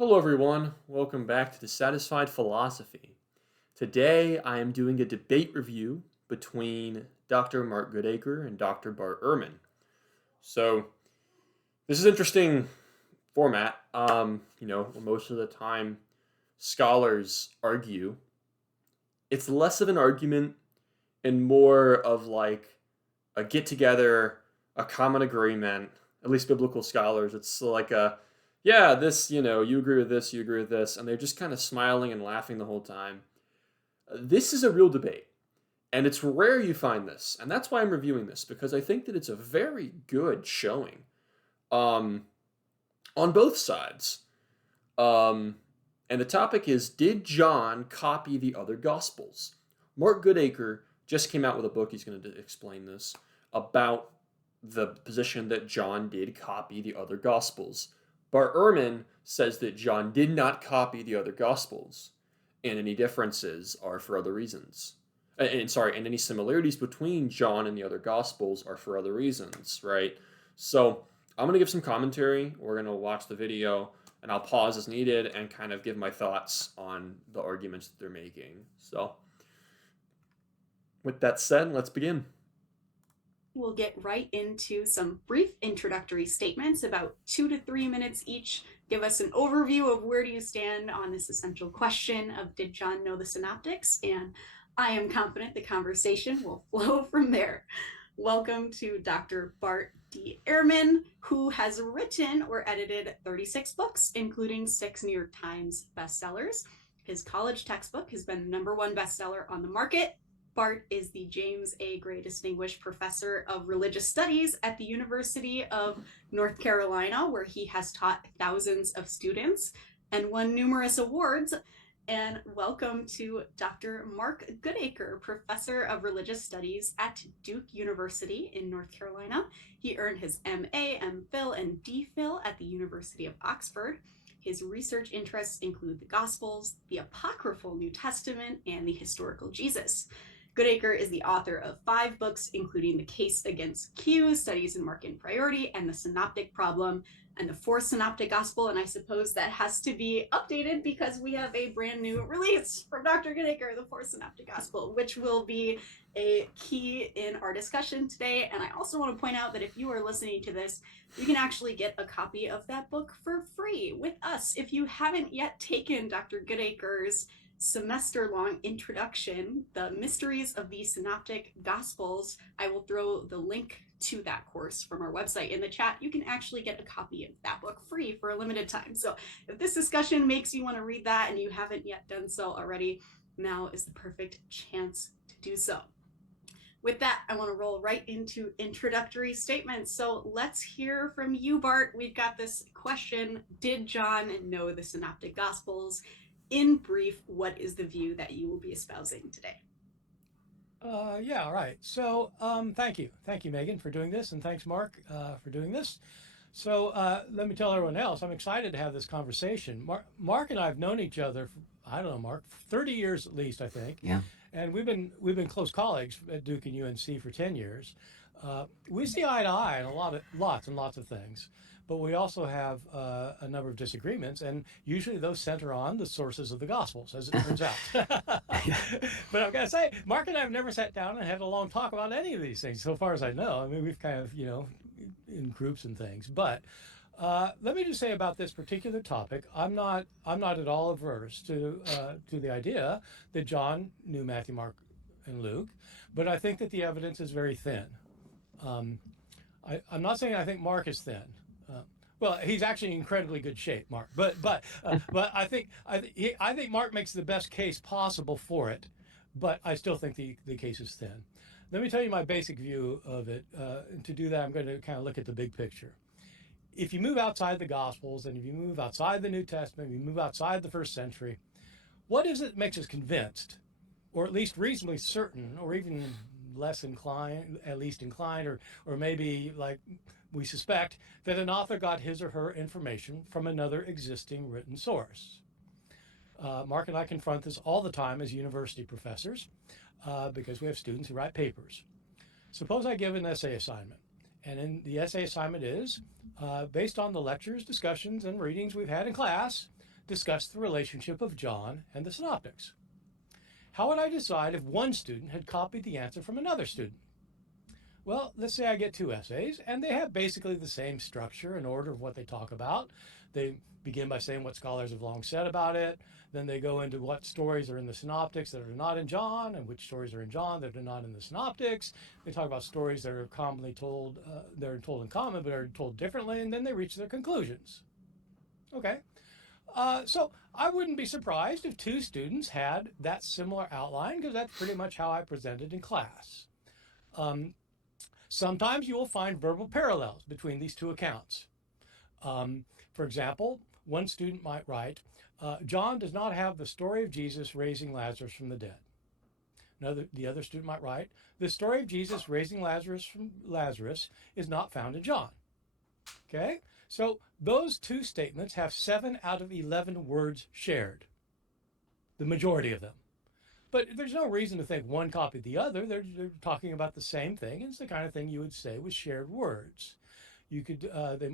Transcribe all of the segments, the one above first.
Hello, everyone. Welcome back to Dissatisfied Philosophy. Today, I am doing a debate review between Dr. Mark Goodacre and Dr. Bart Ehrman. So, this is interesting format. Most of the time, scholars argue. It's less of an argument and more of like a get together, a common agreement. At least biblical scholars, it's like yeah, this, you agree with this, you agree with this, and they're just kind of smiling and laughing the whole time. This is a real debate, and it's rare you find this, and that's why I'm reviewing this because I think that it's a very good showing, um, on both sides. Um, and the topic is: Did John copy the other Gospels? Mark Goodacre just came out with a book. He's going to explain this about the position that John did copy the other Gospels. Bart Ehrman says that John did not copy the other Gospels, and any differences are for other reasons. And any similarities between John and the other Gospels are for other reasons, right? So I'm going to give some commentary. We're going to watch the video, and I'll pause as needed and kind of give my thoughts on the arguments that they're making. So, with that said, let's begin. We'll get right into some brief introductory statements, about 2 to 3 minutes each. Give us an overview of where do you stand on this essential question of did John know the synoptics? And I am confident the conversation will flow from there. Welcome to Dr. Bart D. Ehrman, who has written or edited 36 books, including 6 New York Times bestsellers. His college textbook has been the #1 bestseller on the market. Bart is the James A. Gray Distinguished Professor of Religious Studies at the University of North Carolina, where he has taught thousands of students and won numerous awards. And welcome to Dr. Mark Goodacre, Professor of Religious Studies at Duke University in North Carolina. He earned his MA, MPhil, and DPhil at the University of Oxford. His research interests include the Gospels, the Apocryphal New Testament, and the historical Jesus. Goodacre is the author of 5 books, including The Case Against Q, Studies in Markan Priority, and The Synoptic Problem, and the 4th Synoptic Gospel. And I suppose that has to be updated because we have a brand new release from Dr. Goodacre, the 4th Synoptic Gospel, which will be a key in our discussion today. And I also want to point out that if you are listening to this, you can actually get a copy of that book for free with us. If you haven't yet taken Dr. Goodacre's semester-long introduction, The Mysteries of the Synoptic Gospels, I will throw the link to that course from our website in the chat. You can actually get a copy of that book free for a limited time. So if this discussion makes you want to read that and you haven't yet done so already, now is the perfect chance to do so. With that, I want to roll right into introductory statements. So let's hear from you, Bart. We've got this question: did John know the Synoptic Gospels? In brief, what is the view that you will be espousing today? Yeah, all right. So, thank you. Thank you, Megan, for doing this. And thanks, Mark, for doing this. So, let me tell everyone else, I'm excited to have this conversation. Mark and I have known each other, I don't know, Mark, 30 years at least, I think. Yeah. And we've been close colleagues at Duke and UNC for 10 years. We see eye to eye on lots and lots of things, but we also have a number of disagreements, and usually those center on the sources of the Gospels, as it turns out. But I've got to say, Mark and I have never sat down and had a long talk about any of these things, so far as I know. I mean, we've kind of, in groups and things, but. Let me just say about this particular topic, I'm not at all averse to the idea that John knew Matthew, Mark, and Luke, but I think that the evidence is very thin. Um, I'm not saying I think Mark is thin. Uh, well, he's actually in incredibly good shape, Mark. But I think Mark makes the best case possible for it. But I still think the case is thin. Let me tell you my basic view of it. And to do that, I'm going to kind of look at the big picture. If you move outside the Gospels and if you move outside the New Testament, you move outside the first century, what is it that makes us convinced, or at least reasonably certain, or even less inclined, at least inclined, or maybe like we suspect that an author got his or her information from another existing written source? Mark and I confront this all the time as university professors because we have students who write papers. Suppose I give an essay assignment, and in the essay assignment is based on the lectures, discussions, and readings we've had in class. discuss the relationship of John and the synoptics. How would I decide if one student had copied the answer from another student? Well, let's say I get 2 essays and they have basically the same structure and order of what they talk about. They begin by saying what scholars have long said about it. Then they go into what stories are in the synoptics that are not in John and which stories are in John that are not in the synoptics. They talk about stories that are commonly told, they're told in common but are told differently, and then they reach their conclusions. Okay. So I wouldn't be surprised if 2 students had that similar outline, because that's pretty much how I presented in class. Sometimes you will find verbal parallels between these 2 accounts. For example, one student might write, John does not have the story of Jesus raising Lazarus from the dead. The other student might write, the story of Jesus raising Lazarus from Lazarus is not found in John. Okay, so those 2 statements have 7 out of 11 words shared, the majority of them. But there's no reason to think one copied the other. They're talking about the same thing. It's the kind of thing you would say with shared words. You could,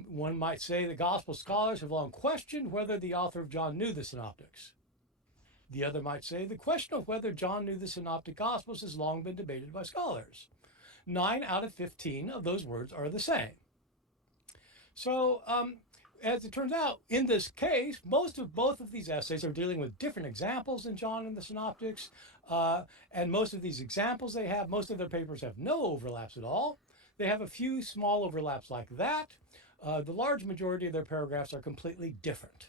one might say the gospel scholars have long questioned whether the author of John knew the synoptics. The other might say the question of whether John knew the synoptic gospels has long been debated by scholars. 9 out of 15 of those words are the same. So, as it turns out, in this case, most of both of these essays are dealing with different examples in John and the Synoptics, and most of these examples they have, most of their papers have no overlaps at all. They have a few small overlaps like that. The large majority of their paragraphs are completely different.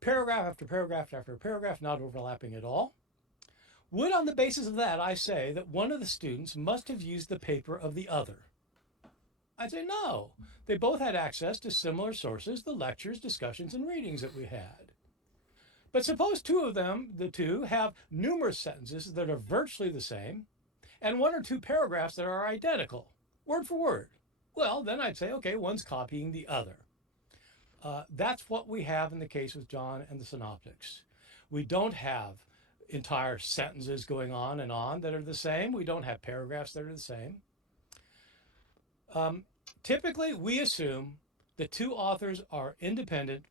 Paragraph after paragraph after paragraph, not overlapping at all. Would, on the basis of that, I say that one of the students must have used the paper of the other? I'd say no. They both had access to similar sources, the lectures, discussions, and readings that we had. But suppose 2 of them, the 2, have numerous sentences that are virtually the same, and 1 or 2 paragraphs that are identical, word for word. Well, then I'd say, okay, one's copying the other. That's what we have in the case with John and the Synoptics. We don't have entire sentences going on that are the same. We don't have paragraphs that are the same. Typically, we assume the 2 authors are independent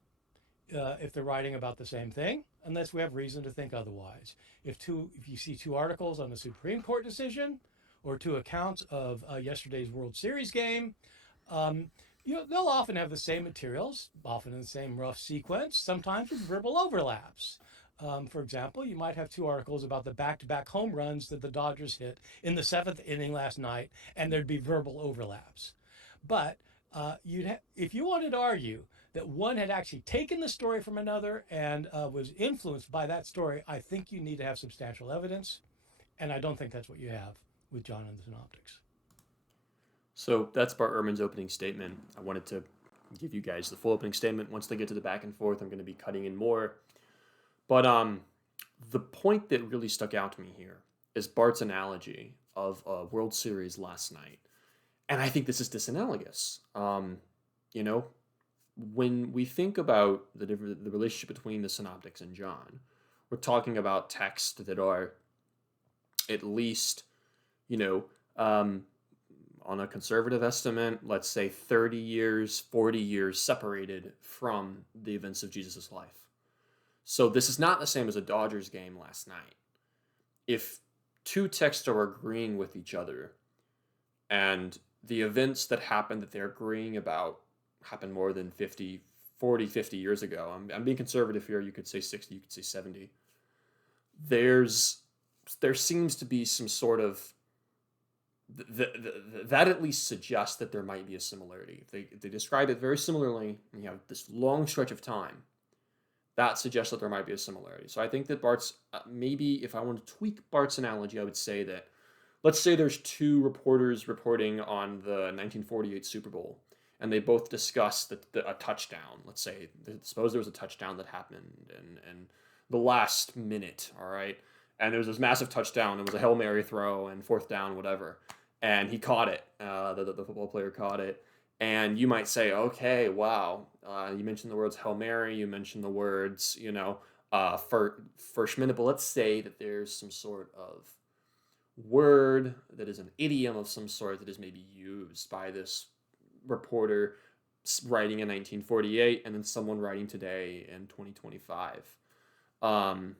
if they're writing about the same thing, unless we have reason to think otherwise. If you see 2 articles on the Supreme Court decision or 2 accounts of yesterday's World Series game, they'll often have the same materials, often in the same rough sequence, sometimes with verbal overlaps. For example, you might have 2 articles about the back-to-back home runs that the Dodgers hit in the 7th inning last night, and there'd be verbal overlaps. But if you wanted to argue that one had actually taken the story from another and was influenced by that story, I think you need to have substantial evidence, and I don't think that's what you have with John and the Synoptics. So that's Bart Ehrman's opening statement. I wanted to give you guys the full opening statement. Once they get to the back and forth, I'm going to be cutting in more. But the point that really stuck out to me here is Bart's analogy of a World Series last night. And I think this is disanalogous. When we think about the relationship between the Synoptics and John, we're talking about texts that are at least, on a conservative estimate, let's say 30 years, 40 years separated from the events of Jesus' life. So this is not the same as a Dodgers game last night. If 2 texts are agreeing with each other and the events that happened that they're agreeing about happened more than 50 years ago, I'm being conservative here, you could say 60, you could say 70, there seems to be some sort of that at least suggests that there might be a similarity. They describe it very similarly, and you have this long stretch of time. That suggests that there might be a similarity. So I think that Bart's, maybe if I want to tweak Bart's analogy, I would say that, let's say there's 2 reporters reporting on the 1948 Super Bowl, and they both discuss a touchdown. Let's say, suppose there was a touchdown that happened in the last minute, all right? And there was this massive touchdown. It was a Hail Mary throw and 4th down, whatever. And he caught it. The football player caught it. And you might say, okay, wow. You mentioned the words Hail Mary. You mentioned the words, first minute. But let's say that there's some sort of word that is an idiom of some sort that is maybe used by this reporter writing in 1948 and then someone writing today in 2025. Um,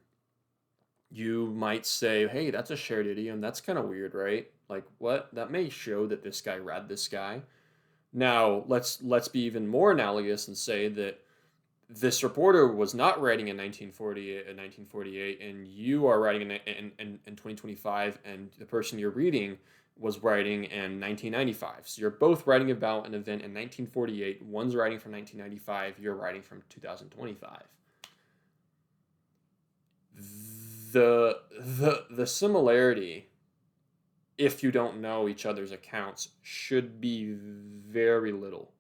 you might say, hey, that's a shared idiom. That's kind of weird, right? Like, what? That may show that this guy read this guy. Now, let's be even more analogous and say that this reporter was not writing in 1948, and you are writing in 2025, and the person you're reading was writing in 1995. So you're both writing about an event in 1948. One's writing from 1995. You're writing from 2025. The similarity, if you don't know each other's accounts, should be very little.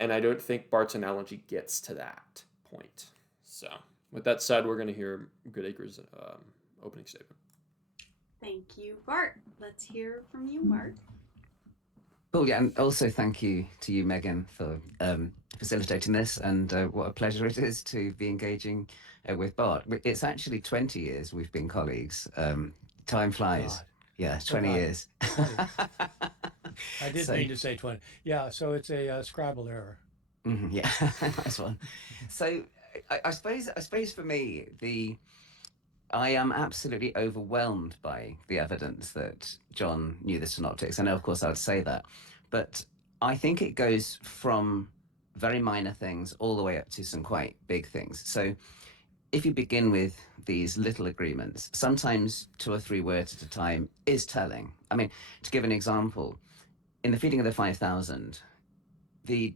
And I don't think Bart's analogy gets to that point. So, with that said, we're going to hear Goodacre's opening statement. Thank you, Bart. Let's hear from you, Mark. Cool, yeah, and also thank you to you, Megan, for facilitating this, and what a pleasure it is to be engaging with Bart. It's actually 20 years we've been colleagues. Time flies. God. Yeah, Oh, 20 God. years. I did So- mean to say 20. Yeah, so it's a Scrabble error. Yeah, nice one. So I suppose for me, I am absolutely overwhelmed by the evidence that John knew the synoptics. I know, of course, I would say that, but I think it goes from very minor things all the way up to some quite big things. So if you begin with these little agreements, sometimes 2 or 3 words at a time is telling. I mean, to give an example, in the feeding of the 5,000, the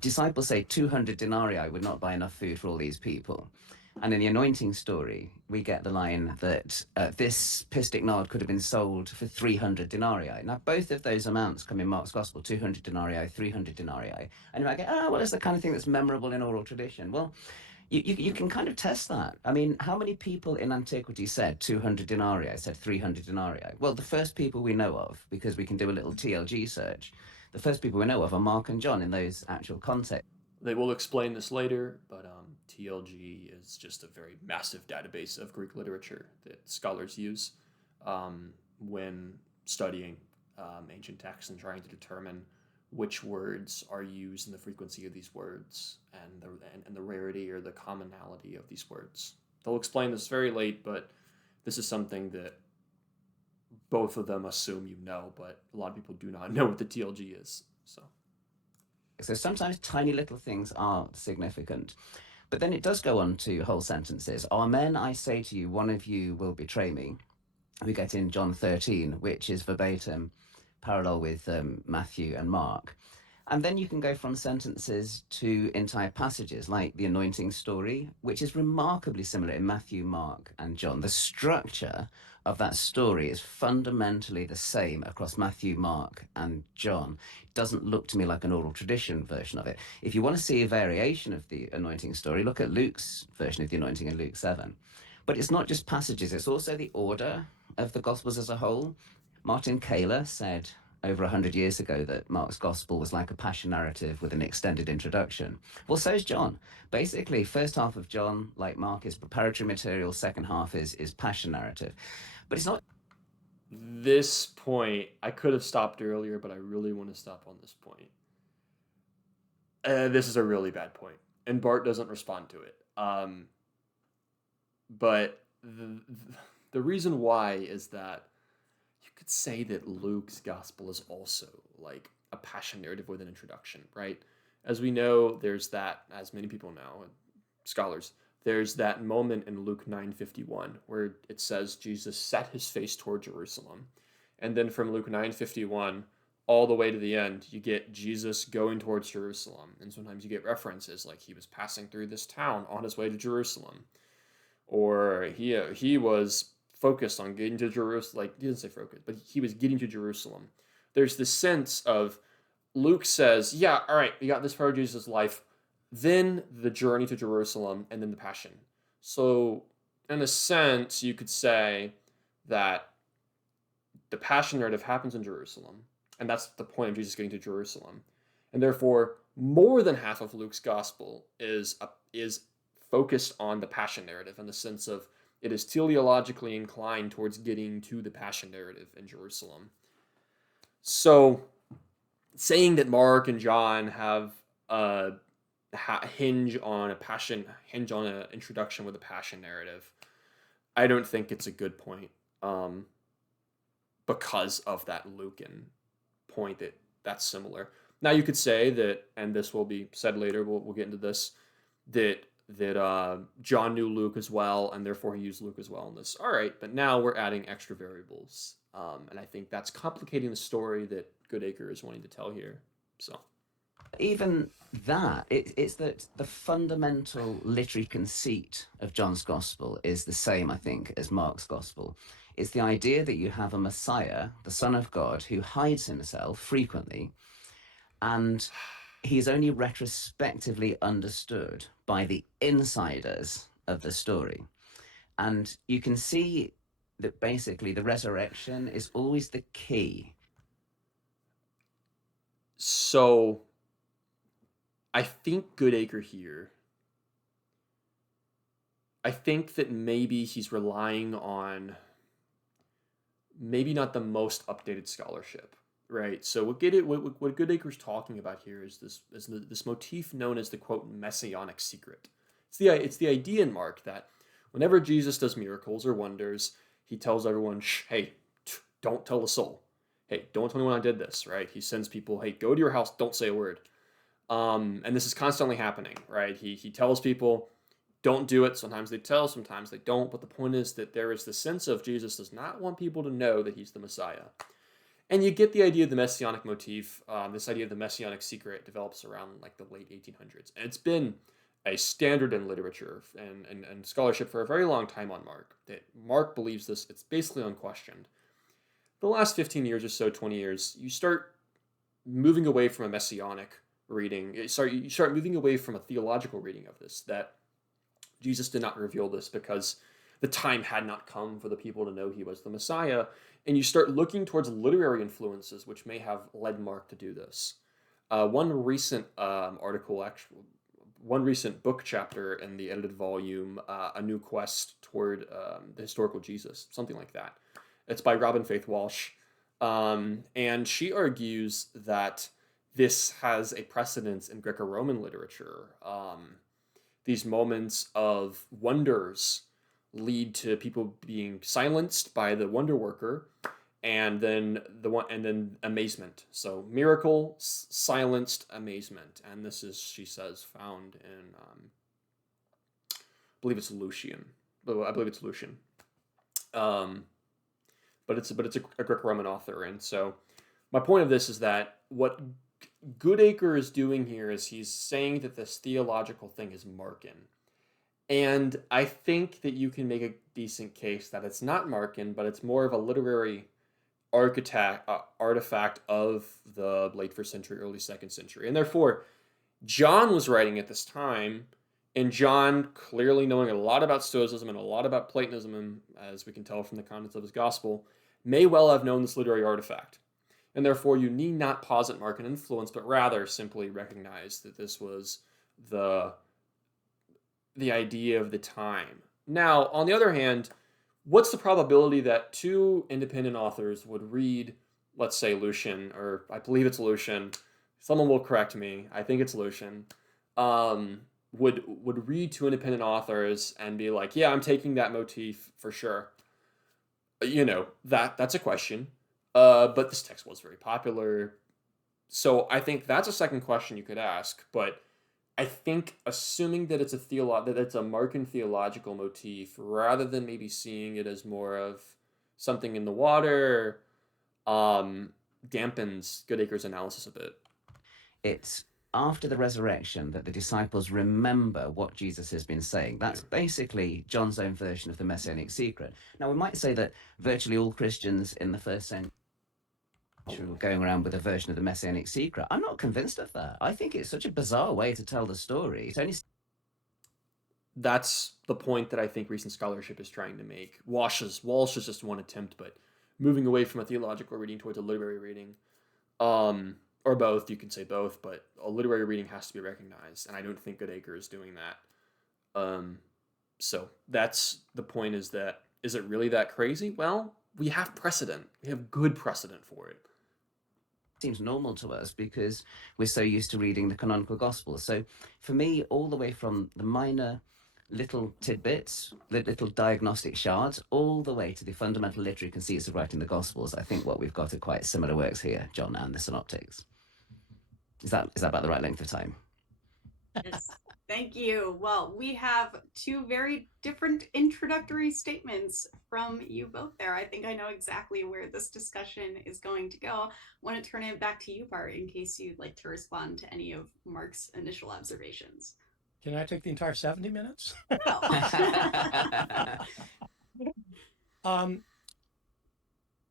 disciples say 200 denarii would not buy enough food for all these people. And in the anointing story, we get the line that this pistic nard could have been sold for 300 denarii. Now, both of those amounts come in Mark's Gospel, 200 denarii, 300 denarii. And you might go, oh, well, it's the kind of thing that's memorable in oral tradition. Well, you can kind of test that. I mean, how many people in antiquity said 200 denarii, said 300 denarii? Well, the first people we know of, because we can do a little TLG search, the first people we know of are Mark and John in those actual contexts. They will explain this later, but TLG is just a very massive database of Greek literature that scholars use when studying ancient texts and trying to determine which words are used and the frequency of these words and the rarity or the commonality of these words. They'll explain this very late, but this is something that both of them assume you know, but a lot of people do not know what the TLG is. So sometimes tiny little things are significant. But then it does go on to whole sentences. Amen, I say to you, one of you will betray me. We get in John 13, which is verbatim, parallel with Matthew and Mark. And then you can go from sentences to entire passages, like the anointing story, which is remarkably similar in Matthew, Mark, and John. The structure of that story is fundamentally the same across Matthew, Mark, and John. It doesn't look to me like an oral tradition version of it. If you want to see a variation of the anointing story, look at Luke's version of the anointing in Luke 7. But it's not just passages, it's also the order of the Gospels as a whole. Martin Kaler said over 100 years ago that Mark's Gospel was like a passion narrative with an extended introduction. Well, so is John. Basically, first half of John, like Mark, is preparatory material, second half is passion narrative. But it's not... This point, I could have stopped earlier, but I really want to stop on this point. This is a really bad point, and Bart doesn't respond to it. But the reason why is that you could say that Luke's gospel is also like a passion narrative with an introduction, right? As we know, there's that, as many people know, scholars, there's that moment in Luke 9:51 where it says Jesus set his face toward Jerusalem. And then from Luke 9:51 all the way to the end, you get Jesus going towards Jerusalem. And sometimes you get references like he was passing through this town on his way to Jerusalem. Or he was focused on getting to Jerusalem. Like, he didn't say focused, but he was getting to Jerusalem. There's this sense of Luke says, yeah, all right, we got this part of Jesus' life, then the journey to Jerusalem, and then the passion. So, in a sense, you could say that the passion narrative happens in Jerusalem, and that's the point of Jesus getting to Jerusalem. And therefore, more than half of Luke's gospel is focused on the passion narrative in the sense of it is teleologically inclined towards getting to the passion narrative in Jerusalem. So, saying that Mark and John have hinge on an introduction with a passion narrative. I don't think it's a good point, um, because of that Lucan point that's similar. Now you could say that, and this will be said later. We'll get into this. That John knew Luke as well, and therefore he used Luke as well in this. All right, but now we're adding extra variables, and I think that's complicating the story that Goodacre is wanting to tell here. So Even that, it's that the fundamental literary conceit of John's gospel is the same, I think, as Mark's gospel. It's the idea that you have a Messiah, the Son of God, who hides himself frequently, and he is only retrospectively understood by the insiders of the story. And you can see that basically the resurrection is always the key. So I think Goodacre here. I think that maybe he's relying on maybe not the most updated scholarship, right? So what Goodacre's talking about here is this motif known as the quote messianic secret. It's the idea in Mark that whenever Jesus does miracles or wonders, he tells everyone, Shh, hey, don't tell a soul. Hey, don't tell anyone I did this, right? He sends people, hey, go to your house, don't say a word. And this is constantly happening, right? He tells people, don't do it. Sometimes they tell, sometimes they don't. But the point is that there is the sense of Jesus does not want people to know that he's the Messiah. And you get the idea of the messianic motif. This idea of the messianic secret develops around like the late 1800s. And it's been a standard in literature and scholarship for a very long time on Mark. That Mark believes this. It's basically unquestioned. The last 15 years or so, 20 years, you start moving away from a messianic reading. You start moving away from a theological reading of this, that Jesus did not reveal this because the time had not come for the people to know he was the Messiah. And you start looking towards literary influences, which may have led Mark to do this. One recent one recent book chapter in the edited volume, A New Quest Toward the Historical Jesus, something like that. It's by Robin Faith Walsh. And she argues that this has a precedence in Greco-Roman literature. These moments of wonders lead to people being silenced by the wonder worker, and then amazement. So miracle, silenced, amazement, and this is, she says, found in I believe it's Lucian. I believe it's Lucian. But it's a Greco-Roman author, and so my point of this is that what Goodacre is doing here is he's saying that this theological thing is Markan. And I think that you can make a decent case that it's not Markan, but it's more of a literary artifact of the late 1st century, early 2nd century. And therefore, John was writing at this time, and John, clearly knowing a lot about Stoicism and a lot about Platonism, as we can tell from the contents of his gospel, may well have known this literary artifact. And therefore, you need not posit Markan influence, but rather simply recognize that this was the idea of the time. Now, on the other hand, what's the probability that two independent authors would read, let's say Lucian, or I believe it's Lucian, someone will correct me, I think it's Lucian, would read two independent authors and be like, yeah, I'm taking that motif for sure. You know, that's a question. But this text was very popular. So I think that's a second question you could ask. But I think assuming that it's that it's a Markan theological motif, rather than maybe seeing it as more of something in the water, dampens Goodacre's analysis a bit. It's after the resurrection that the disciples remember what Jesus has been saying. That's basically John's own version of the messianic secret. Now, we might say that virtually all Christians in the 1st century were going around with a version of the messianic secret. I'm not convinced of that. I think it's such a bizarre way to tell the story. It's only... That's the point that I think recent scholarship is trying to make. Walsh is just one attempt, but moving away from a theological reading towards a literary reading. Or both, you could say both, but a literary reading has to be recognized, and I don't think Goodacre is doing that. So that's the point, is it really that crazy? Well, we have precedent. We have good precedent for it. seems normal to us because we're so used to reading the canonical Gospels. So for me, all the way from the minor little tidbits, little diagnostic shards, all the way to the fundamental literary conceits of writing the Gospels, I think what we've got are quite similar works here, John and the Synoptics. Is that about the right length of time? Yes. Thank you. Well, we have two very different introductory statements from you both there. I think I know exactly where this discussion is going to go. I want to turn it back to you, Bart, in case you'd like to respond to any of Mark's initial observations. Can I take the entire 70 minutes? No.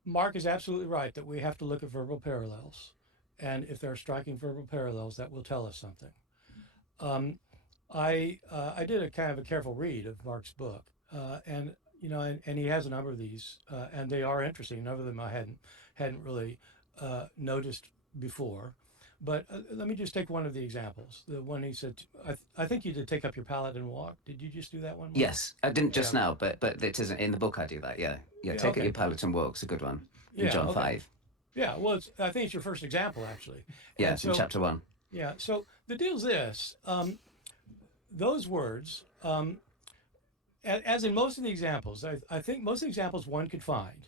Mark is absolutely right that we have to look at verbal parallels. And if there are striking verbal parallels, that will tell us something. I did a kind of a careful read of Mark's book, and and he has a number of these, and they are interesting. None of them I hadn't really noticed before. But let me just take one of the examples. The one he said, I think you did take up your pallet and walk. Did you just do that one, Mark? Yes, I didn't just now, but it isn't in the book. I do that. Yeah. Take okay. up your pallet and walk's a good one. In John 5. Yeah, well, I think it's your first example, actually. Yeah, so, in chapter 1. Yeah, so the deal's this. Those words, as in most of the examples, I think most of the examples one could find,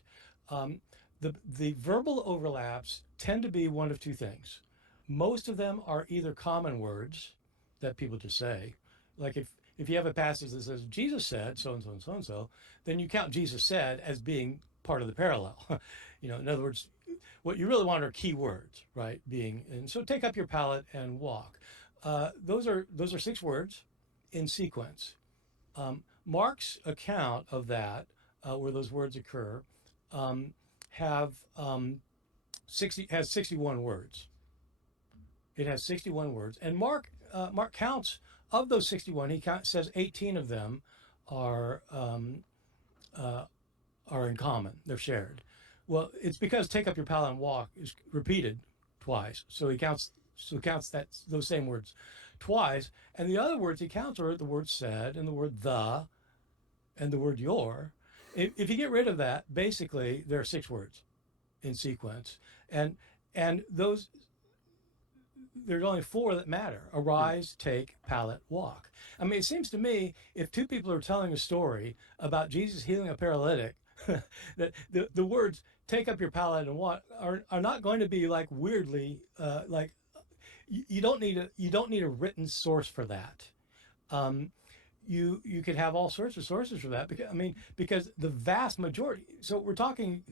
the verbal overlaps tend to be one of two things. Most of them are either common words that people just say. Like if you have a passage that says, Jesus said so-and-so and so-and-so, then you count Jesus said as being part of the parallel. In other words, what you really want are key words, right? And so take up your pallet and walk. Those are 6 words in sequence. Mark's account of that, where those words occur, has 61 words. It has 61 words, and Mark counts of those 61. He says 18 of them are in common. They're shared. Well, it's because take up your pallet and walk is repeated twice. So he counts those same words twice. And the other words he counts are the word said and the word the and the word your. If you get rid of that, basically there are 6 words in sequence. And those, there's only 4 that matter. Arise, take, pallet, walk. I mean, it seems to me if 2 people are telling a story about Jesus healing a paralytic, that the words take up your pallet and walk are not going to be like weirdly like you don't need a written source for that. You could have all sorts of sources for that because the vast majority, so we're talking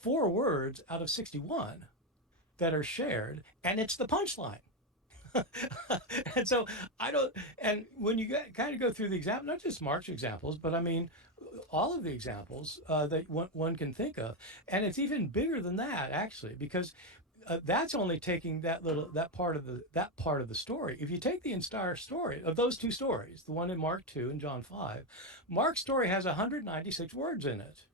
4 words out of 61 that are shared, and it's the punchline. And so and when you kind of go through the example, not just Mark's examples, but I mean all of the examples that one can think of, and it's even bigger than that actually, because that's only taking that part of the story. If you take the entire story of those 2 stories, the one in Mark 2 and John 5, Mark's story has 196 words in it.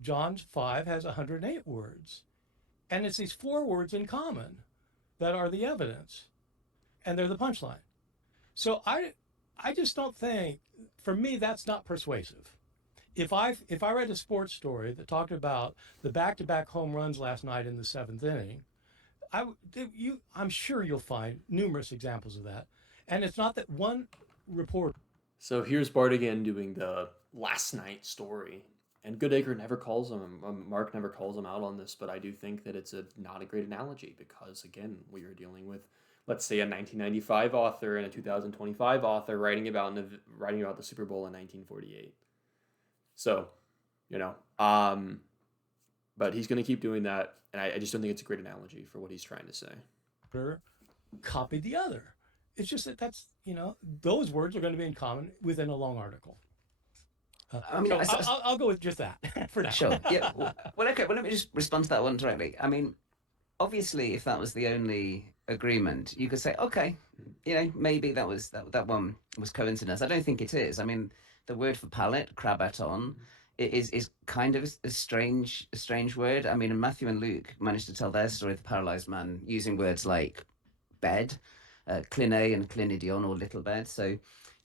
John's 5 has 108 words, and it's these 4 words in common that are the evidence. And they're the punchline. So I just don't think, for me, that's not persuasive. If I read a sports story that talked about the back-to-back home runs last night in the 7th inning, I'm sure you'll find numerous examples of that. And it's not that one report. So here's Bart again doing the last night story. And Goodacre never calls him, Mark never calls him out on this, but I do think that it's not a great analogy because, again, we are dealing with, let's say, a 1995 author and a 2025 author writing about the Super Bowl in 1948. So, but he's going to keep doing that, and I just don't think it's a great analogy for what he's trying to say. Copied the other. It's just that's those words are going to be in common within a long article. I'll go with just that for now. Sure. Yeah. Well, okay. Well, let me just respond to that one directly. I mean, obviously, if that was the only agreement, you could say, okay, maybe that one was coincidence. I don't think it is. I mean, the word for pallet, krabaton, is kind of a strange word. I mean, and Matthew and Luke managed to tell their story of the paralyzed man using words like bed, kline and klinidion, or little bed. So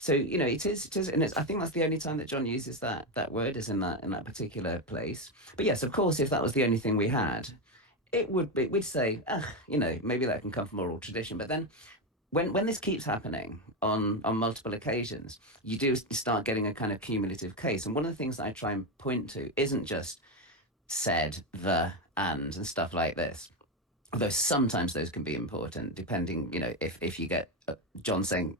it is, and I think that's the only time that John uses that word is in that particular place. But yes, of course, if that was the only thing we had, it would be, we'd say, maybe that can come from oral tradition. But then when this keeps happening on multiple occasions, you do start getting a kind of cumulative case. And one of the things that I try and point to isn't just said, the, and stuff like this. Although sometimes those can be important, depending, if you get John saying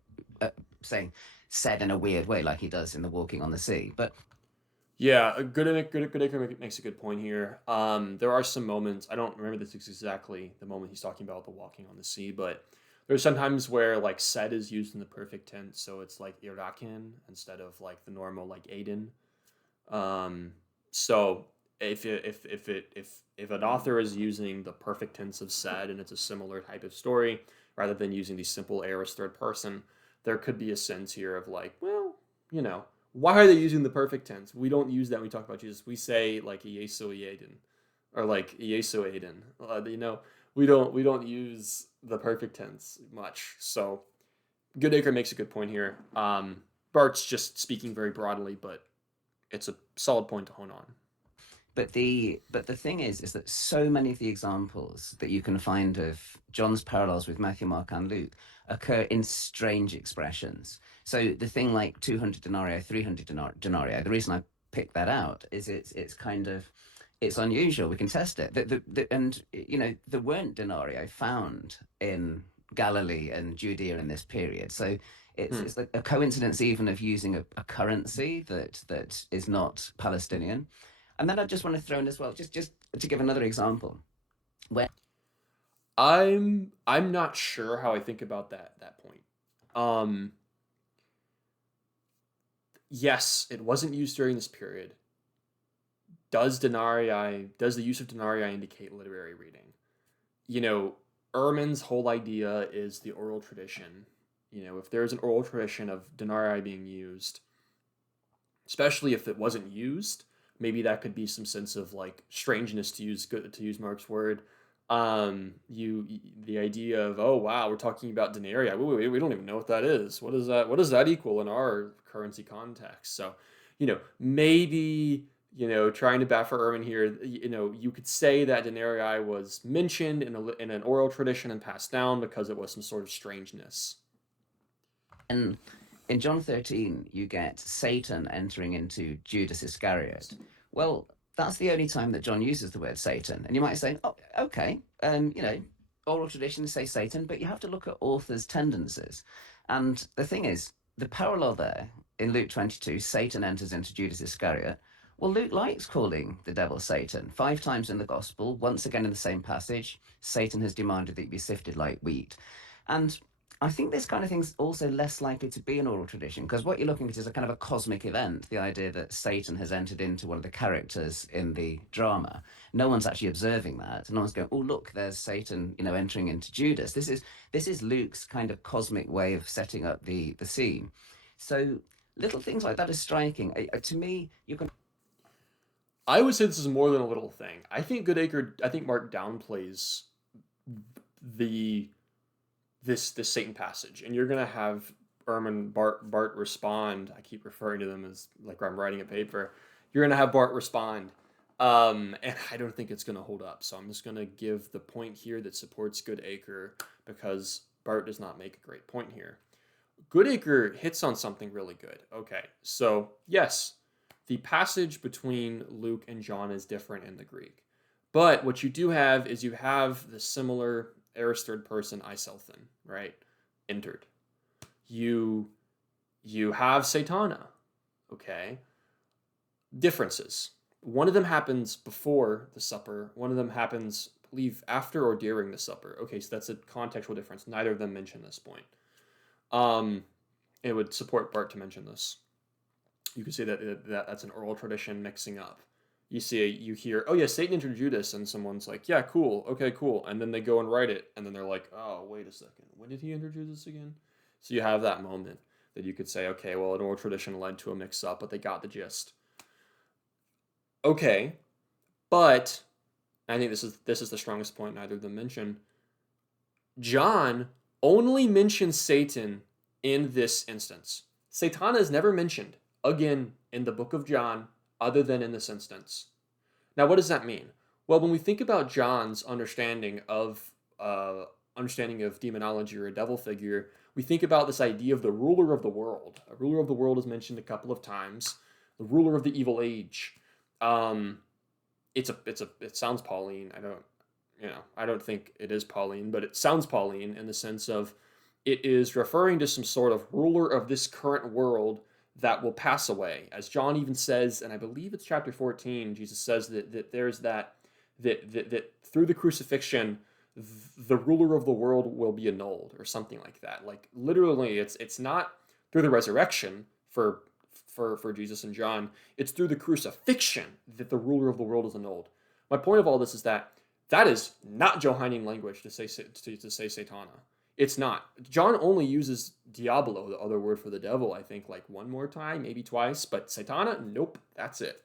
said in a weird way, like he does in the Walking on the Sea. But Yeah, Goodacre makes a good point here. There are some moments, I don't remember this exactly the moment he's talking about the walking on the sea, but there's sometimes where like said is used in the perfect tense, so it's like irakin instead of like the normal like Aiden. So if an author is using the perfect tense of said and it's a similar type of story rather than using the simple aorist third person, there could be a sense here of like, well, you know, why are they using the perfect tense? We don't use that when we talk about Jesus. We say like Iesu Aiden or like Iesu Aiden. We don't use the perfect tense much. So Goodacre makes a good point here. Bart's just speaking very broadly, but it's a solid point to hone on. But the thing is that so many of the examples that you can find of John's parallels with Matthew, Mark, and Luke occur in strange expressions. So the thing like 200 denarii, 300 denarii, the reason I picked that out is it's kind of it's unusual. We can test it. And there weren't denarii found in Galilee and Judea in this period. So it's like a coincidence even of using a currency that is not Palestinian. And then I just want to throw in as well, just to give another example, where I'm not sure how I think about that point. Um, yes, it wasn't used during this period. Does the use of denarii indicate literary reading? You know, Ehrman's whole idea is the oral tradition. You know, if there's an oral tradition of denarii being used, especially if it wasn't used, maybe that could be some sense of like strangeness to use Mark's word. The idea of, oh wow, we're talking about denarii. We don't even know what that is. What does that equal in our currency context? So, maybe trying to bat for Ehrman here, you could say that denarii was mentioned in an oral tradition and passed down because it was some sort of strangeness. in John 13, you get Satan entering into Judas Iscariot. Well, that's the only time that John uses the word Satan. And you might say, oh, okay, oral traditions say Satan, but you have to look at authors' tendencies. And the thing is, the parallel there in Luke 22, Satan enters into Judas Iscariot. Well, Luke likes calling the devil Satan 5 times in the gospel, once again in the same passage. Satan has demanded that you be sifted like wheat. And I think this kind of thing's also less likely to be an oral tradition because what you're looking at is a kind of a cosmic event, the idea that Satan has entered into one of the characters in the drama. No one's actually observing that. No one's going, oh, look, there's Satan, entering into Judas. This is Luke's kind of cosmic way of setting up the scene. So little things like that are striking. To me, you can. I would say this is more than a little thing. I think Mark downplays the this Satan passage, and you're gonna have Bart respond. I keep referring to them as like I'm writing a paper. You're gonna have Bart respond, and I don't think it's gonna hold up. So I'm just gonna give the point here that supports Goodacre because Bart does not make a great point here. Goodacre hits on something really good. Okay, so yes, the passage between Luke and John is different in the Greek. But what you do have is you have the similar aorist third person iselthin, right? Entered. You have Satana, okay? Differences. One of them happens before the supper. One of them happens, I believe, after or during the supper. Okay, so that's a contextual difference. Neither of them mention this point. It would support Bart to mention this. You could say that's an oral tradition mixing up. You hear, oh yeah, Satan entered Judas, and someone's like, yeah, cool, okay, cool, and then they go and write it, and then they're like, oh, wait a second, when did he enter Judas again? So you have that moment that you could say, okay, well, an oral tradition led to a mix-up, but they got the gist. Okay, but I think this is the strongest point neither of them mention. John only mentions Satan in this instance. Satana is never mentioned again in the book of John other than in this instance. Now, what does that mean? Well, when we think about John's understanding of demonology or a devil figure, we think about this idea of the ruler of the world. A ruler of the world is mentioned a couple of times. The ruler of the evil age. Um, it sounds Pauline. I don't think it is Pauline, but it sounds Pauline in the sense of it is referring to some sort of ruler of this current world that will pass away. As John even says, and I believe it's chapter 14, Jesus says that there's that through the crucifixion, the ruler of the world will be annulled or something like that. Like literally, it's not through the resurrection for Jesus and John. It's through the crucifixion that the ruler of the world is annulled. My point of all this is that is not Johannine language to say Satana. It's not. John only uses Diablo, the other word for the devil, I think, like one more time, maybe twice. But Satana, nope, that's it.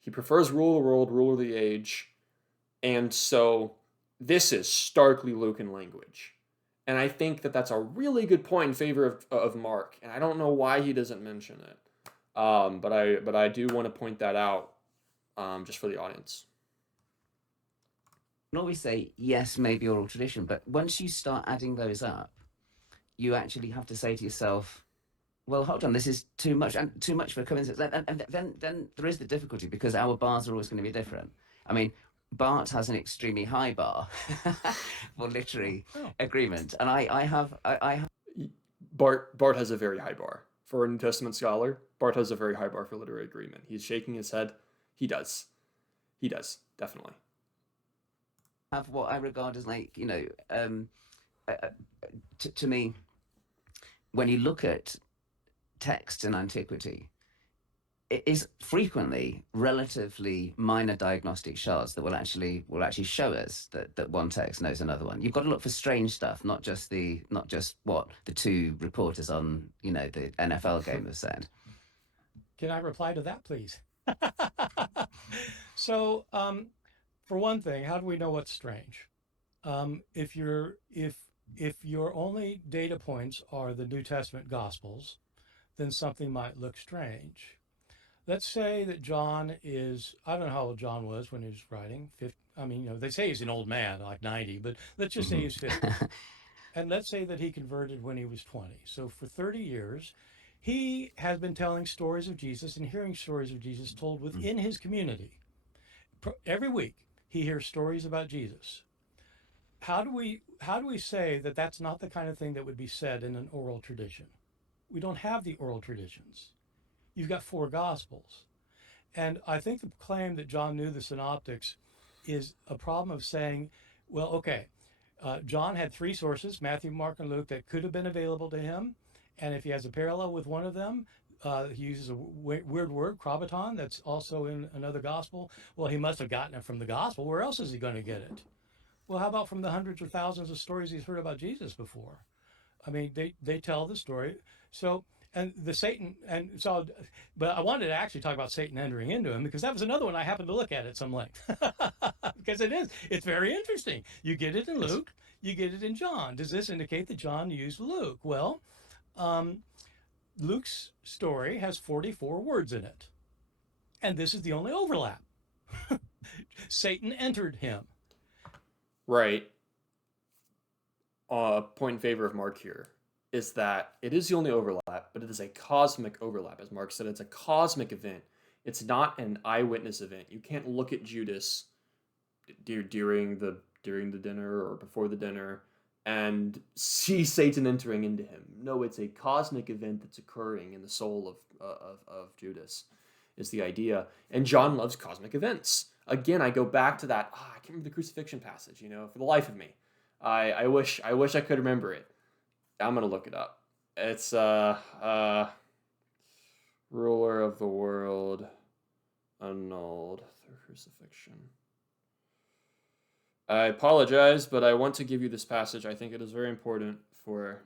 He prefers rule of the world, ruler of the age. And so this is starkly Lucan language. And I think that that's a really good point in favor of Mark. And I don't know why he doesn't mention it. But I do want to point that out just for the audience. can always say, yes, maybe oral tradition, but once you start adding those up, you actually have to say to yourself, well, hold on, this is too much and too much for coincidence. And then there is the difficulty because our bars are always going to be different. I mean, Bart has an extremely high bar for literary agreement, and I have. Bart has a very high bar for a New Testament scholar. Bart has a very high bar for literary agreement. He's shaking his head. He does, definitely. Have what I regard as to me, when you look at texts in antiquity, it is frequently relatively minor diagnostic shards that will actually show us that one text knows another one. You've got to look for strange stuff, not just what the two reporters on the NFL game have said. Can I reply to that, please? So, for one thing, how do we know what's strange? If your only data points are the New Testament Gospels, then something might look strange. Let's say that John is, I don't know how old John was when he was writing. 50, I mean, they say he's an old man, like 90, but let's just say he's 50. And let's say that he converted when he was 20. So for 30 years, he has been telling stories of Jesus and hearing stories of Jesus told within his community. Every week, he hears stories about Jesus. How do we say that that's not the kind of thing that would be said in an oral tradition? We don't have the oral traditions. You've got 4 Gospels. And I think the claim that John knew the synoptics is a problem of saying, well, okay, John had 3 sources, Matthew, Mark, and Luke, that could have been available to him. And if he has a parallel with one of them, he uses a weird word, krabaton, that's also in another gospel. Well, he must have gotten it from the gospel. Where else is he going to get it? Well, how about from the hundreds of thousands of stories he's heard about Jesus before? I mean, they tell the story. So, and the Satan, and so, but I wanted to actually talk about Satan entering into him because that was another one I happened to look at some length. Because it's very interesting. You get it in Luke, you get it in John. Does this indicate that John used Luke? Well, Luke's story has 44 words in it. And this is the only overlap. Satan entered him. Right. Point in favor of Mark here is that it is the only overlap, but it is a cosmic overlap. As Mark said, it's a cosmic event. It's not an eyewitness event. You can't look at Judas during the dinner or before the dinner and see Satan entering into him. No, it's a cosmic event that's occurring in the soul of Judas, is the idea. And John loves cosmic events. Again, I go back to that. I can't remember the crucifixion passage. For the life of me, I wish I could remember it. I'm gonna look it up. It's ruler of the world annulled through crucifixion. I apologize, but I want to give you this passage. I think it is very important for.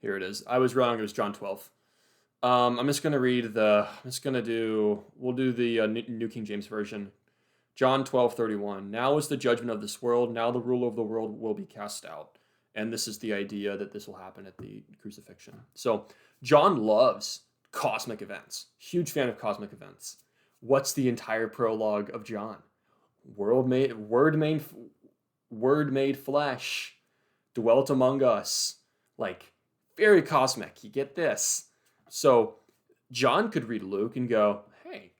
Here it is. I was wrong. It was John 12. I'm just gonna read we'll do the New King James Version. John 12:31. Now is the judgment of this world. Now the ruler of the world will be cast out. And this is the idea that this will happen at the crucifixion. So John loves cosmic events. Huge fan of cosmic events. what's the entire prologue of John? World made word made word made flesh, dwelt among us. Like, very cosmic. You get this. So John could read Luke and go, hey,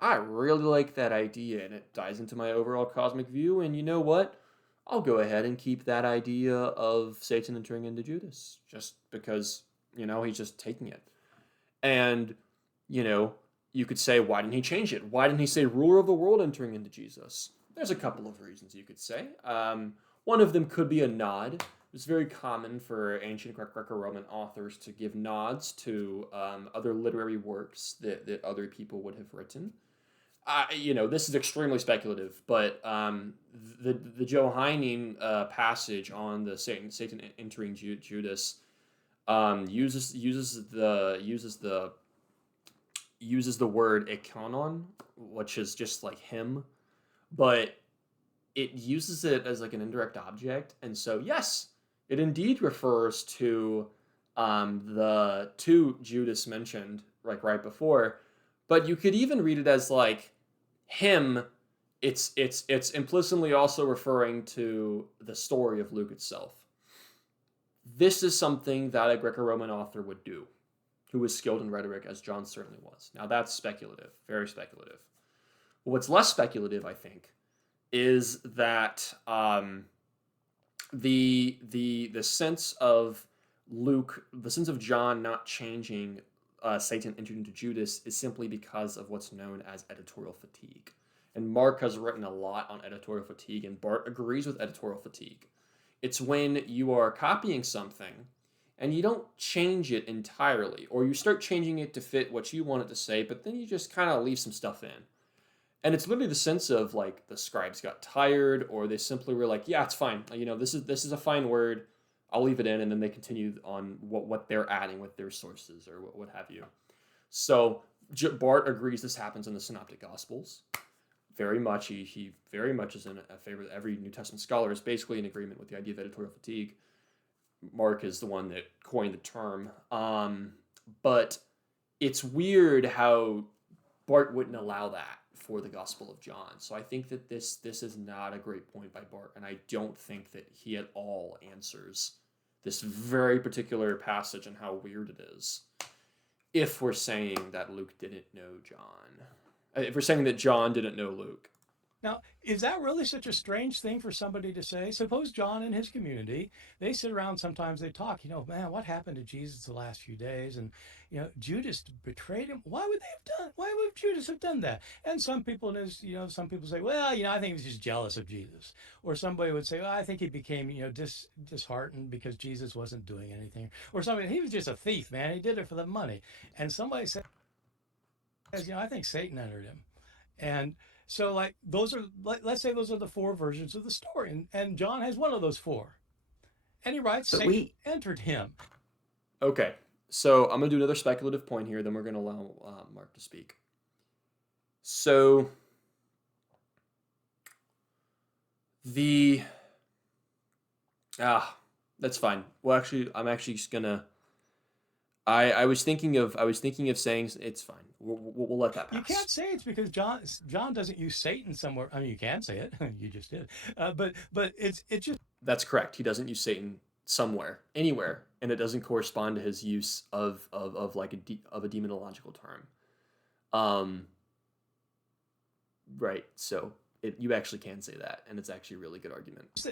I really like that idea, and it ties into my overall cosmic view. And you know what? I'll go ahead and keep that idea of Satan entering into Judas, just because, he's just taking it. And, you could say, why didn't he change it? Why didn't he say ruler of the world entering into Jesus? There's a couple of reasons you could say. One of them could be a nod. It's very common for ancient Greco-Roman authors to give nods to other literary works that other people would have written. This is extremely speculative, but the Johannine passage on the Satan entering Judas uses the word ikonon, which is just like him, but it uses it as like an indirect object, and so yes, it indeed refers to the two Judas mentioned like right before, but you could even read it as like him. It's implicitly also referring to the story of Luke itself. This is something that a Greco-Roman author would do, who was skilled in rhetoric, as John certainly was. Now that's speculative, very speculative. What's less speculative, I think, is that the sense of Luke, the sense of John not changing Satan entered into Judas is simply because of what's known as editorial fatigue. And Mark has written a lot on editorial fatigue, and Bart agrees with editorial fatigue. It's when you are copying something and you don't change it entirely, or you start changing it to fit what you want it to say, but then you just kind of leave some stuff in. And it's literally the sense of like the scribes got tired, or they simply were like, yeah, it's fine. This is a fine word. I'll leave it in, and then they continue on what they're adding with their sources or what have you. So Bart agrees this happens in the Synoptic Gospels. Very much, he very much is in a favor of every New Testament scholar is basically in agreement with the idea of editorial fatigue. Mark is the one that coined the term. But it's weird how Bart wouldn't allow that for the Gospel of John. So I think that this is not a great point by Bart, and I don't think that he at all answers this very particular passage and how weird it is, if we're saying that Luke didn't know John. If we're saying that John didn't know Luke. Now, is that really such a strange thing for somebody to say? Suppose John and his community, they sit around, sometimes they talk, man, what happened to Jesus the last few days? And, Judas betrayed him. Why would Judas have done that? And some people some people say, well, I think he was just jealous of Jesus. Or somebody would say, well, I think he became, disheartened because Jesus wasn't doing anything. Or somebody, he was just a thief, man. He did it for the money. And somebody says, I think Satan entered him. And so like let's say those are the four versions of the story. And John has one of those four. And he writes, Satan entered him. Okay, so I'm going to do another speculative point here, then we're going to allow Mark to speak. So that's fine. Well, actually, I'm actually just going to I was thinking of saying it's fine. We'll let that pass. You can't say it's because John doesn't use Satan somewhere. I mean, you can say it. You just did. But it's just. That's correct. He doesn't use Satan somewhere, anywhere, and it doesn't correspond to his use of like a demonological term. Right. So you actually can say that, and it's actually a really good argument. It's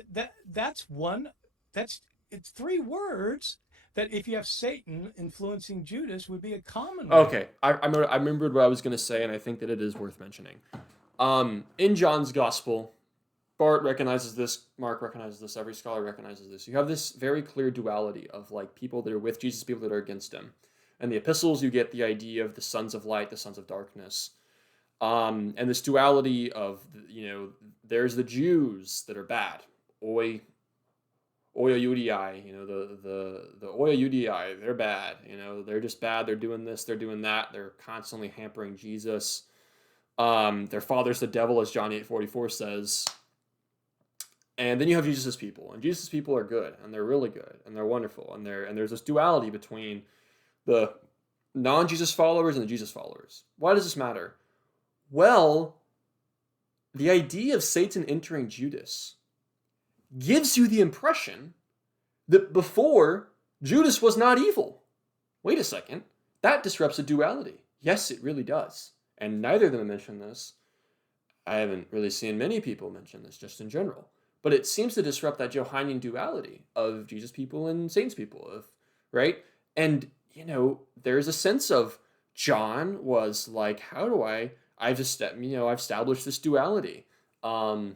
three words. That if you have Satan influencing Judas would be a common Okay, I remembered what I was going to say, and I think that it is worth mentioning. In John's Gospel, Bart recognizes this, Mark recognizes this, every scholar recognizes this. You have this very clear duality of like people that are with Jesus, people that are against him. In the epistles, you get the idea of the sons of light, the sons of darkness. And this duality of, there's the Jews that are bad, Oya Judei, the Oya Judei, they're bad. They're just bad. They're doing this, they're doing that. They're constantly hampering Jesus. Their father's the devil, as John 8:44 says. And then you have Jesus' people, and Jesus' people are good, and they're really good, and they're wonderful, and there's this duality between the non-Jesus followers and the Jesus followers. Why does this matter? Well, the idea of Satan entering Judas gives you the impression that before, Judas was not evil. Wait a second. That disrupts a duality. Yes, it really does. And neither of them mention this. I haven't really seen many people mention this just in general. But it seems to disrupt that Johannine duality of Jesus people and Saints people, right? And, there's a sense of John was like, how do I've established this duality. Or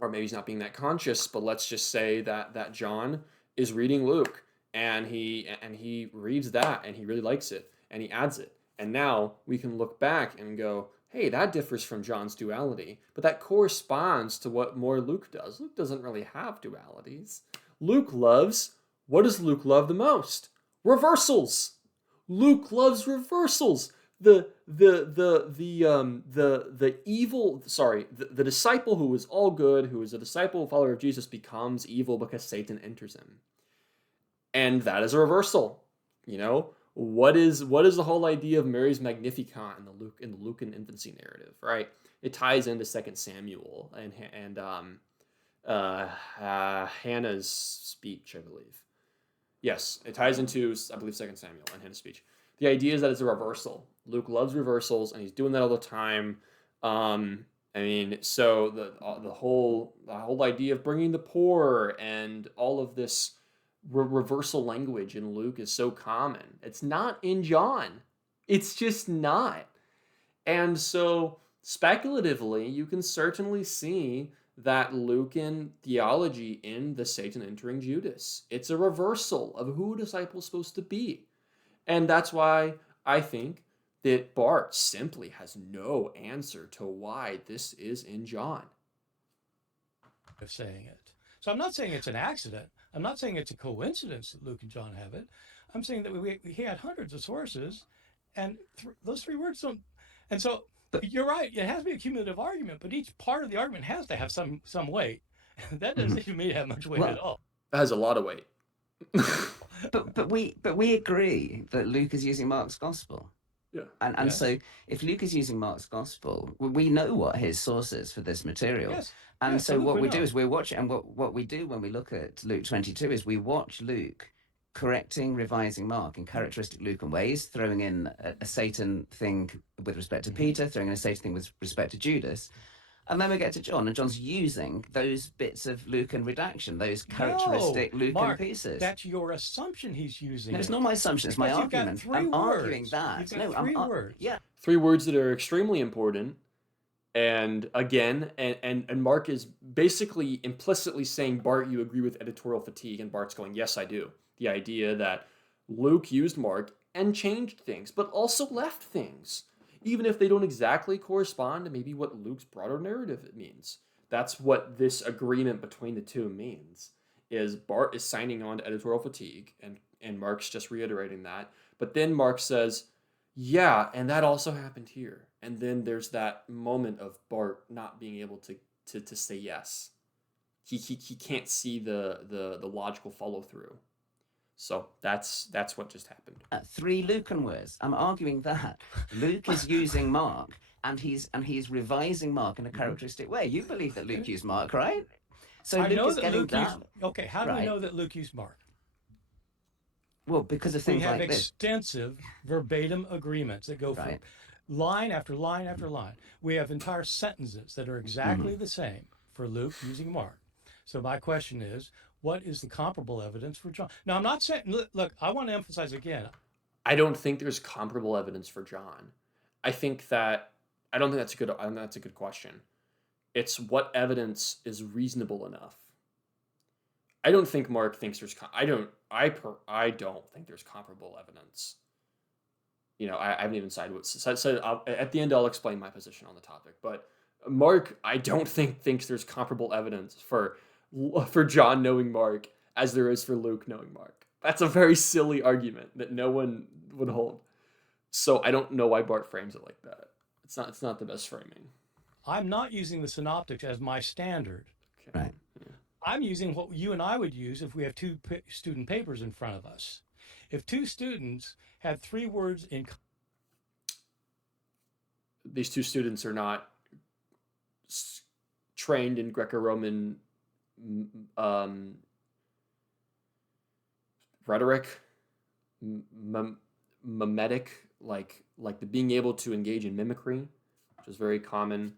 maybe he's not being that conscious, but let's just say that John is reading Luke and he reads that and he really likes it and he adds it. And now we can look back and go, hey, that differs from John's duality, but that corresponds to what more Luke does. Luke doesn't really have dualities. What does Luke love the most? Reversals. Luke loves reversals. The disciple who was all good, who is a disciple, follower of Jesus, becomes evil because Satan enters him. And that is a reversal. What is the whole idea of Mary's Magnificat in the Lucan infancy narrative, right? It ties into 2 Samuel and Hannah's speech, I believe. Yes, it ties into, I believe, 2 Samuel and Hannah's speech. The idea is that it's a reversal. Luke loves reversals, and he's doing that all the time. So the whole idea of bringing the poor and all of this reversal language in Luke is so common. It's not in John. It's just not. And so speculatively, you can certainly see that Lucan theology in the Satan entering Judas. It's a reversal of who a disciple is supposed to be. And that's why I think that Bart simply has no answer to why this is in John. Of saying it. So I'm not saying it's an accident. I'm not saying it's a coincidence that Luke and John have it. I'm saying that he had hundreds of sources, and those three words don't. And so you're right. It has to be a cumulative argument, but each part of the argument has to have some weight. That doesn't seem to me to have much weight at all. That has a lot of weight. But we agree that Luke is using Mark's gospel. Yeah. And Yes. so if Luke is using Mark's gospel, we know what his source is for this material. Yes. And Yes, so what we know. do is we're watching, and what we do when we look at Luke 22 is we watch Luke correcting, revising Mark in characteristic Lucan ways, throwing in a Satan thing with respect to Peter, throwing in a Satan thing with respect to Judas. And then we get to John, and John's using those bits of Lucan redaction, those characteristic Lucan Mark, pieces. That's your assumption he's using. No, it's not my assumption, it's my argument. I'm arguing that. Three words. Yeah. 3 words that are extremely important. And again, and Mark is basically implicitly saying, Bart, you agree with editorial fatigue, and Bart's going, yes, I do. The idea that Luke used Mark and changed things, but also left things, even if they don't exactly correspond to maybe what Luke's broader narrative means. That's what this agreement between the two means, is Bart is signing on to editorial fatigue, and Mark's just reiterating that. But then Mark says, yeah, and that also happened here. And then there's that moment of Bart not being able to say yes. He can't see the logical follow through. So that's what just happened. 3 Lucan words. I'm arguing that Luke is using Mark, and he's revising Mark in a characteristic way. You believe that Luke used Mark, right? So I Luke know is that getting Luke that. used. Okay, how do we know that Luke used Mark? Well, because of We things have like this. extensive verbatim agreements that go from line after line after line. We have entire sentences that are exactly the same for Luke using Mark. So my question is, what is the comparable evidence for John? Now, I'm not saying, look, I want to emphasize again. I don't think there's comparable evidence for John. I don't think that's a good question. It's what evidence is reasonable enough. I don't think Mark thinks there's I don't think there's comparable evidence. I haven't even decided what. So at the end, I'll explain my position on the topic. But Mark, I don't thinks there's comparable evidence for John knowing Mark as there is for Luke knowing Mark. That's a very silly argument that no one would hold. So I don't know why Bart frames it like that. It's not the best framing. I'm not using the synoptics as my standard. Okay. Right. Yeah. I'm using what you and I would use if we have 2 student papers in front of us. If 2 students had 3 words in. these two students are not trained in Greco-Roman rhetoric, mimetic, like the being able to engage in mimicry, which is very common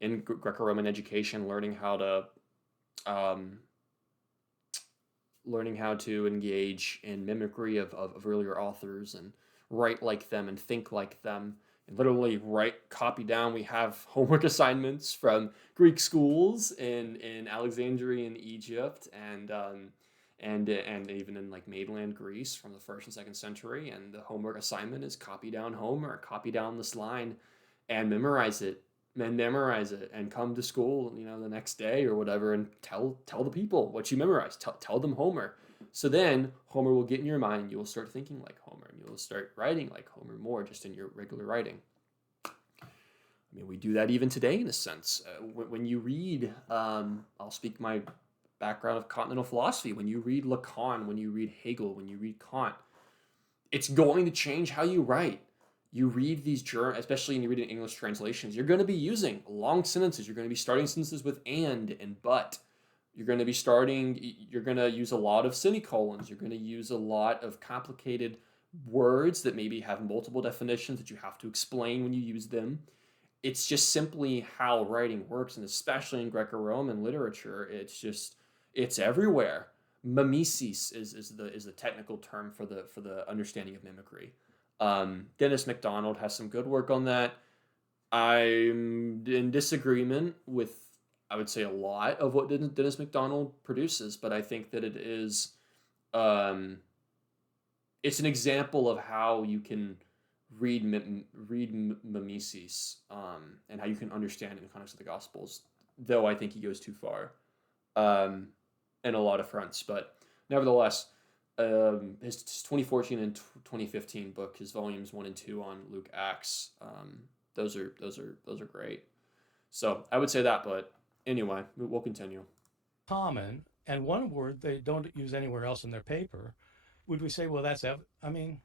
in Greco-Roman education, learning how to engage in mimicry of earlier authors and write like them and think like them and literally copy down. We have homework assignments from Greek schools in Alexandria in Egypt and even in like mainland Greece from the 1st and 2nd century. And the homework assignment is copy down Homer, copy down this line, and memorize it and come to school, the next day or whatever, and tell the people what you memorized. Tell them Homer. So then Homer will get in your mind, and you will start thinking like Homer, and you will start writing like Homer more just in your regular writing. I mean, we do that even today in a sense. When you read, I'll speak my background of continental philosophy. When you read Lacan, when you read Hegel, when you read Kant, it's going to change how you write. You read these journals, especially when you read in English translations, you're going to be using long sentences. You're going to be starting sentences with and but. You're going to use a lot of semicolons. You're going to use a lot of complicated words that maybe have multiple definitions that you have to explain when you use them. It's just simply how writing works, and especially in Greco-Roman literature, it's everywhere. Mimesis is the technical term for the understanding of mimicry. Dennis MacDonald has some good work on that. I'm in disagreement with, I would say, a lot of what Dennis MacDonald produces, but I think that it's an example of how you can read mimesis and how you can understand it in the context of the Gospels, though I think he goes too far in a lot of fronts. But nevertheless, his 2014 and 2015 book, his volumes 1 and 2 on Luke Acts, those are great. So I would say that, but anyway, we'll continue. Common, and one word they don't use anywhere else in their paper. Would we say, well, that's I mean,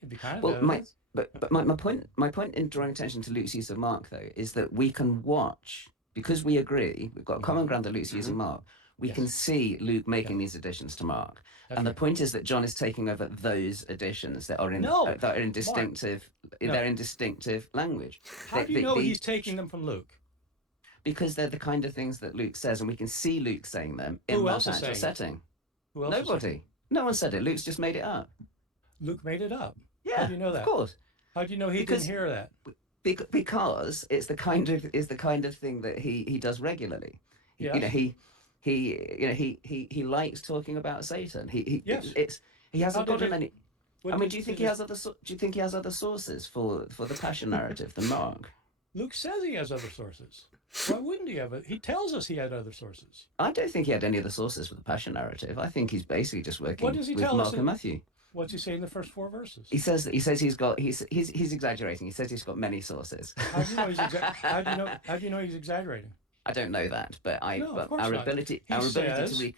it'd be kind of evidence. But my point in drawing attention to Luke's use of Mark, though, is that we can watch, because we agree, we've got common ground that Luke's using Mark. We can see Luke making these additions to Mark. That's the point is that John is taking over those additions that are in distinctive language. How do you know he's taking them from Luke? Because they're the kind of things that Luke says, and we can see Luke saying them in Mark's actual setting. Who else? Nobody. No one said it. Luke's just made it up. Luke made it up. Yeah. How do you know that? Of course. How do you know he didn't hear that? Because it's the kind of thing that he does regularly. Yes. He likes talking about Satan. He hasn't got many. I mean, do you think he has other sources for the passion narrative than Mark? Luke says he has other sources. Why wouldn't he have it? He tells us he had other sources. I don't think he had any other sources for the passion narrative. I think he's basically just working with Mark and Matthew. What's he say in the first 4 verses? He says he's exaggerating. He says he's got many sources. How do you know he's exaggerating? I don't know that, but our ability to read.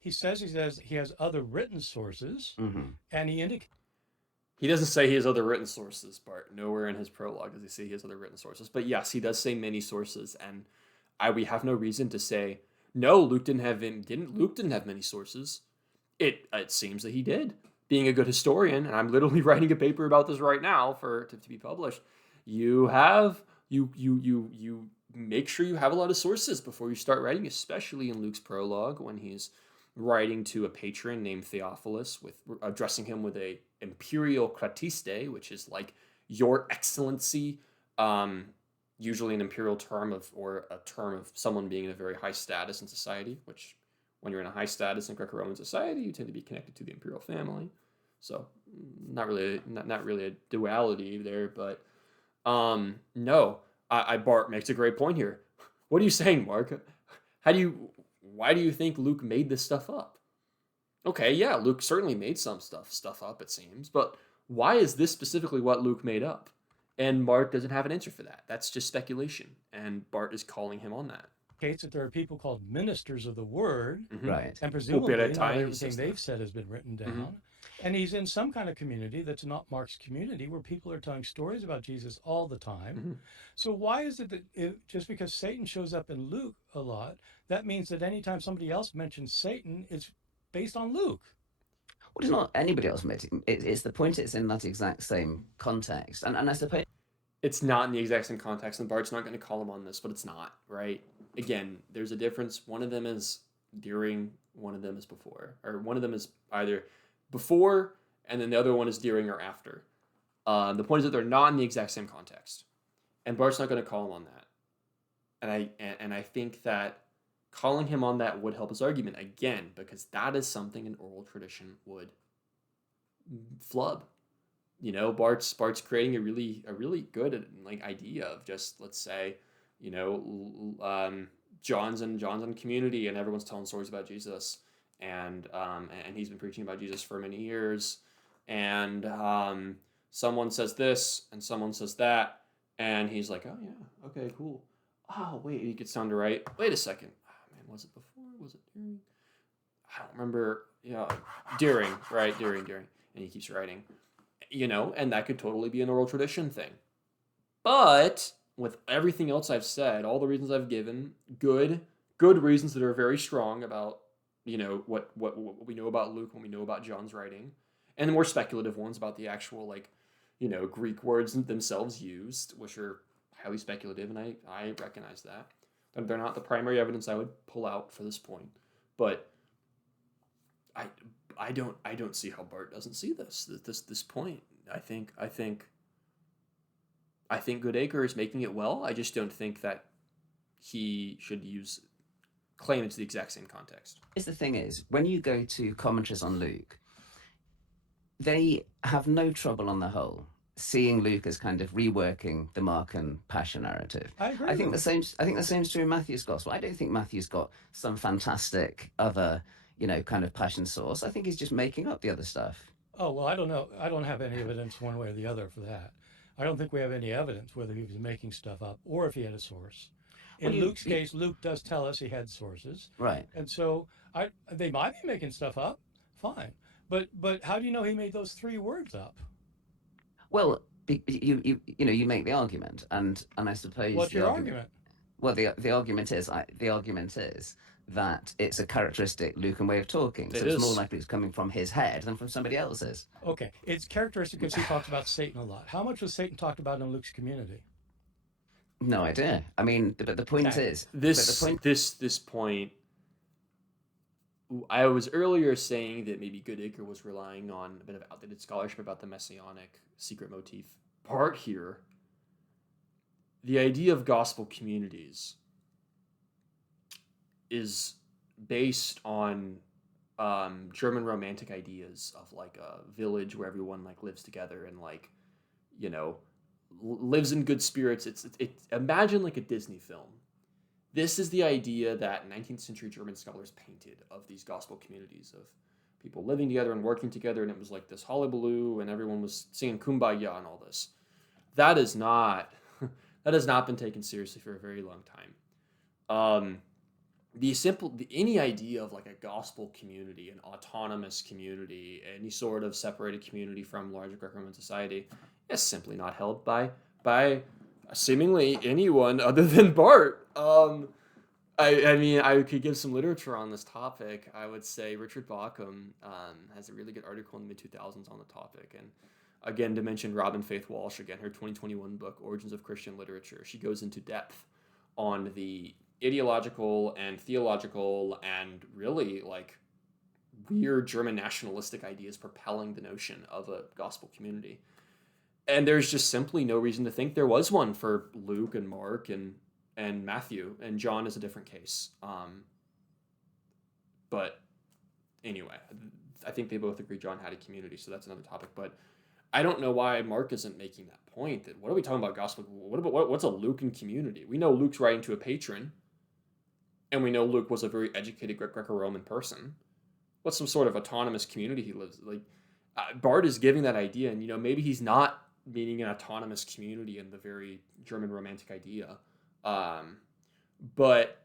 He says he has other written sources, and he indicates. He doesn't say he has other written sources, Bart. Nowhere in his prologue does he say he has other written sources. But yes, he does say many sources, and we have no reason to say no. Luke didn't have many sources. It seems that he did. Being a good historian, and I'm literally writing a paper about this right now to be published. You make sure you have a lot of sources before you start writing, especially in Luke's prologue when he's writing to a patron named Theophilus, addressing him with a imperial kratiste, which is like your excellency, usually an imperial term or a term of someone being in a very high status in society, which when you're in a high status in Greco-Roman society, you tend to be connected to the imperial family. So not really a duality there, but no, Bart makes a great point here. What are you saying, Mark? Why do you think Luke made this stuff up? Okay, yeah, Luke certainly made some stuff up, it seems, but why is this specifically what Luke made up? And Bart doesn't have an answer for that. That's just speculation, and Bart is calling him on that. Indicates that there are people called ministers of the word, right? And presumably not everything they've said has been written down. And he's in some kind of community that's not Mark's community, where people are telling stories about Jesus all the time. Mhm. So why is it that just because Satan shows up in Luke a lot, that means that anytime somebody else mentions Satan, it's based on Luke? Well, it's not anybody else admitting. It's the point. It's in that exact same context, and I suppose It's not in the exact same context, and Bart's not going to call him on this, but it's not, right? Again, there's a difference. One of them is during, one of them is before, or one of them is either before, and then the other one is during or after. The point is that they're not in the exact same context, and Bart's not going to call him on that. And I think that calling him on that would help his argument again, because that is something an oral tradition would flub. Bart's creating a really good like idea of just, let's say, John's in community and everyone's telling stories about Jesus, and he's been preaching about Jesus for many years, and someone says this and someone says that, and he's like, oh yeah, okay, cool. Oh wait, he gets down to right. Wait a second. Oh, man, was it before? Was it during? I don't remember. Yeah, during, right? During, and he keeps writing. And that could totally be an oral tradition thing. But with everything else I've said, all the reasons I've given, good reasons that are very strong about, what we know about Luke, what we know about John's writing, and the more speculative ones about the actual, like, Greek words themselves used, which are highly speculative, and I recognize that. They're not the primary evidence I would pull out for this point. But I don't see how Bart doesn't see this point. I think Goodacre is making it well. I just don't think that he should claim it to the exact same context. the thing is, when you go to commentaries on Luke, they have no trouble on the whole seeing Luke as kind of reworking the Markan passion narrative. I agree. I think the same is true in Matthew's gospel. I don't think Matthew's got some fantastic other, kind of passion source. I think he's just making up the other stuff. Oh, well, I don't know. I don't have any evidence one way or the other for that. I don't think we have any evidence whether he was making stuff up or if he had a source. In Luke's case, Luke does tell us he had sources. Right. And so they might be making stuff up. Fine. But how do you know he made those 3 words up? Well, you make the argument, and I suppose What's the your argument? Well, the argument is that it's a characteristic Lucan way of talking. So it's more likely it's coming from his head than from somebody else's. Okay, it's characteristic because he talks about Satan a lot. How much was Satan talked about in Luke's community? No idea. I mean, but the point is this point. I was earlier saying that maybe Goodacre was relying on a bit of outdated scholarship about the messianic secret motif. Part here, the idea of gospel communities is based on German Romantic ideas of like a village where everyone like lives together and like, lives in good spirits. It's imagine like a Disney film. This is the idea that 19th century German scholars painted of these gospel communities of people living together and working together, and it was like this hullabaloo, and everyone was singing Kumbaya and all this. That has not been taken seriously for a very long time. Any idea of like a gospel community, an autonomous community, any sort of separated community from larger Greco-Roman society is simply not held by seemingly anyone other than Bart. I mean, I could give some literature on this topic. I would say Richard Bauckham has a really good article in the mid-2000s on the topic. And again, to mention Robin Faith Walsh, again, her 2021 book, Origins of Christian Literature, she goes into depth on the ideological and theological and really like weird German nationalistic ideas propelling the notion of a gospel community. And there's just simply no reason to think there was one for Luke and Mark and Matthew, and John is a different case. But anyway, I think they both agree John had a community, so that's another topic. But I don't know why Mark isn't making that point. That what are we talking about gospel? What's a Lucan community? We know Luke's writing to a patron, and we know Luke was a very educated Greco-Roman person. What's some sort of autonomous community he lives like? Bart is giving that idea, and maybe he's not meaning an autonomous community in the very German Romantic idea, but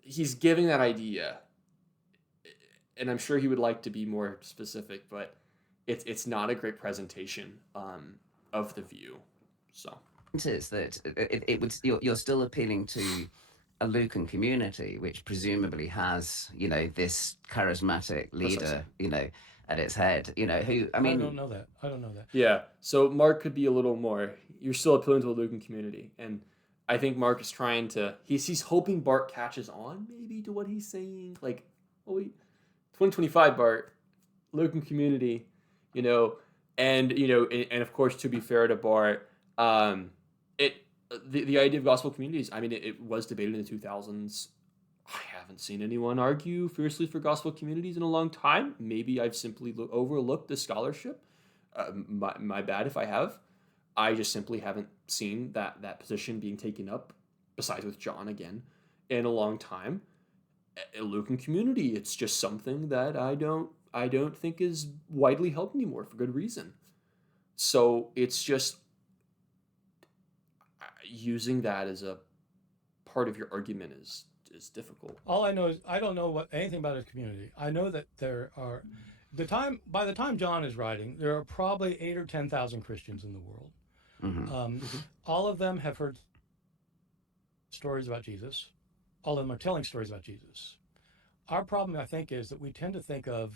he's giving that idea, and I'm sure he would like to be more specific, but it's not a great presentation of the view. So Is that it would you're still appealing to a Lucan community, which presumably has, this charismatic precisely. leader, at its head, who, I I mean, don't know that. I don't know that. Yeah. So Mark could be a little more. You're still appealing to a Lucan community, and I think Mark is trying to. He's hoping Bart catches on maybe to what he's saying. Like, oh wait, 2025 Bart, Lucan community, you know, and of course to be fair to Bart, it the idea of gospel communities. I mean, it was debated in the 2000s. I haven't seen anyone argue fiercely for gospel communities in a long time. Maybe I've simply overlooked the scholarship. My bad if I have. I just simply haven't seen that position being taken up, besides with John again, in a long time. A Lucan community, it's just something that I don't think is widely held anymore for good reason. So it's just using that as a part of your argument is difficult. All I know is I don't know anything about his community. I know that there are by the time John is writing, there are probably 8 or 10,000 Christians in the world. mhm. Mm-hmm. All of them have heard stories about Jesus. All of them are telling stories about Jesus. Our problem, I think, is that we tend to think of,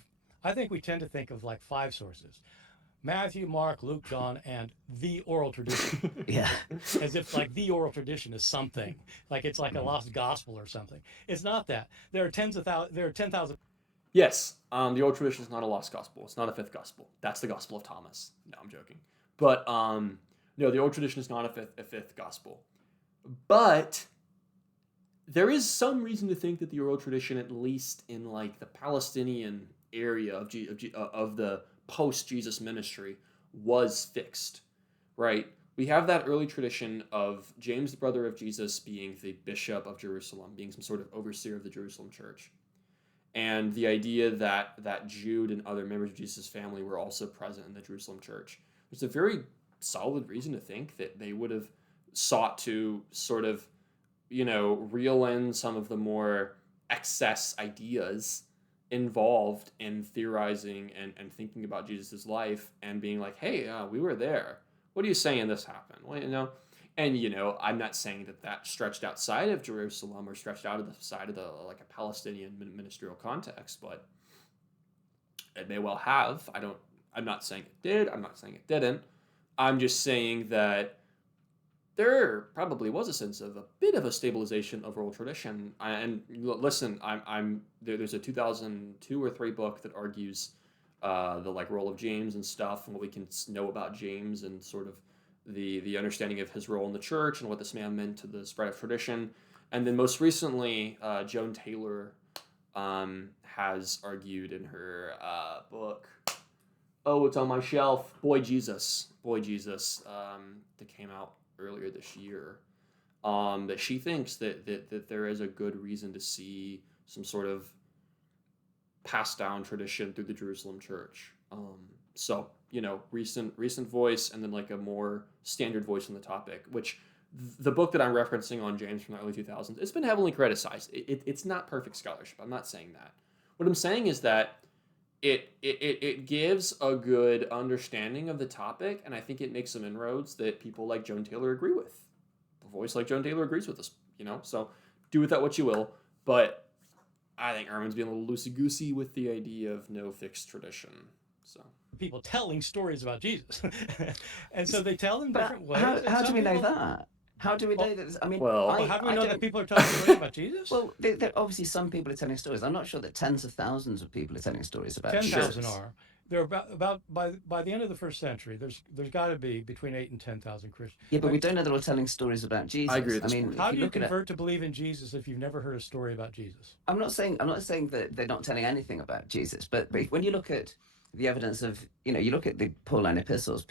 like 5 sources: Matthew, Mark, Luke, John, and the oral tradition, Yeah. as if like the oral tradition is something, like it's like a Mhm. lost gospel or something. It's not that. There are tens of thousands. There are 10,000. Yes, the old tradition is not a lost gospel. It's not a fifth gospel. That's the gospel of Thomas. No, I'm joking. But no, the old tradition is not a fifth gospel. But there is some reason to think that the oral tradition, at least in like the Palestinian area of the post Jesus ministry, was fixed. Right? We have that early tradition of James, the brother of Jesus, being the bishop of Jerusalem, being some sort of overseer of the Jerusalem church, and the idea that Jude and other members of Jesus' family were also present in the Jerusalem church. There's a very solid reason to think that they would have sought to sort of, reel in some of the more excess ideas involved in theorizing and thinking about Jesus' life and being like, hey, we were there. What are you saying this happened? Well. And I'm not saying that stretched outside of Jerusalem or stretched out of the side of the like a Palestinian ministerial context, but it may well have. I'm not saying it did. I'm not saying it didn't. I'm just saying that there probably was a sense of a bit of a stabilization of oral tradition. And listen, there's a 2002 or 3 book that argues the like role of James and stuff, and what we can know about James and sort of the understanding of his role in the church and what this man meant to the spread of tradition. And then most recently, Joan Taylor has argued in her book, oh, it's on my shelf, Boy Jesus, that came out earlier this year, that she thinks that there is a good reason to see some sort of passed down tradition through the Jerusalem church. So recent voice, and then like a more standard voice on the topic, which the book that I'm referencing on James from the early 2000s, it's been heavily criticized. It's not perfect scholarship. I'm not saying that. What I'm saying is that it gives a good understanding of the topic, and I think it makes some inroads that people like Joan Taylor agree with. A voice like Joan Taylor agrees with us, so do with that what you will. But I think Ehrman's being a little loosey-goosey with the idea of no fixed tradition. So People telling stories about Jesus, and so they tell in But different ways. how do we know that? How do we know that? I mean, Well, How do we I know don't. that people are telling stories about Jesus? Well, obviously some people are telling stories. I'm not sure that tens of thousands of people are telling stories about 10,000 Jesus. are. There are about by the end of the first century. There's got to be between 8 and 10,000 Christians. Yeah, but we don't know they're all telling stories about Jesus. I agree with I this mean, point. How if do you you look at it, convert to believe in Jesus if you've never heard a story about Jesus? I'm not saying that they're not telling anything about Jesus, but when you look at the evidence of, you look at the Pauline epistles,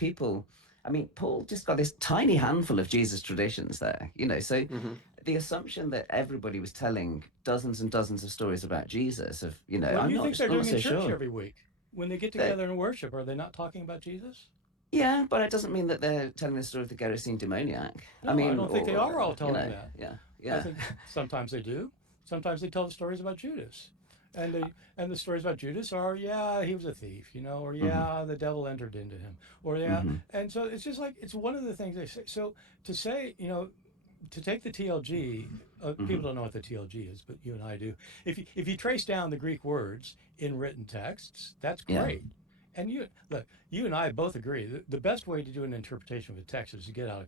Paul just got this tiny handful of Jesus traditions there, so Mm-hmm. the assumption that everybody was telling dozens and dozens of stories about Jesus, What do you think they're I'm not doing in so church sure. every week when they get That, together and worship? Are they not talking about Jesus? yeah, but it doesn't mean that they're telling the story of the Gerasene demoniac. No, I don't think they are all telling that. Yeah, I yeah. think sometimes they do. Sometimes they tell the stories about Judas. And the stories about Judas are, yeah, he was a thief, or Hmm. yeah, the devil entered into him, or yeah, Hmm. and so it's just like it's one of the things they say. So to say, to take the TLG, Hmm. people don't know what the TLG is, but you and I do. If you trace down the Greek words in written texts, that's Yeah. great. And you and I both agree that the best way to do an interpretation of a text is to get out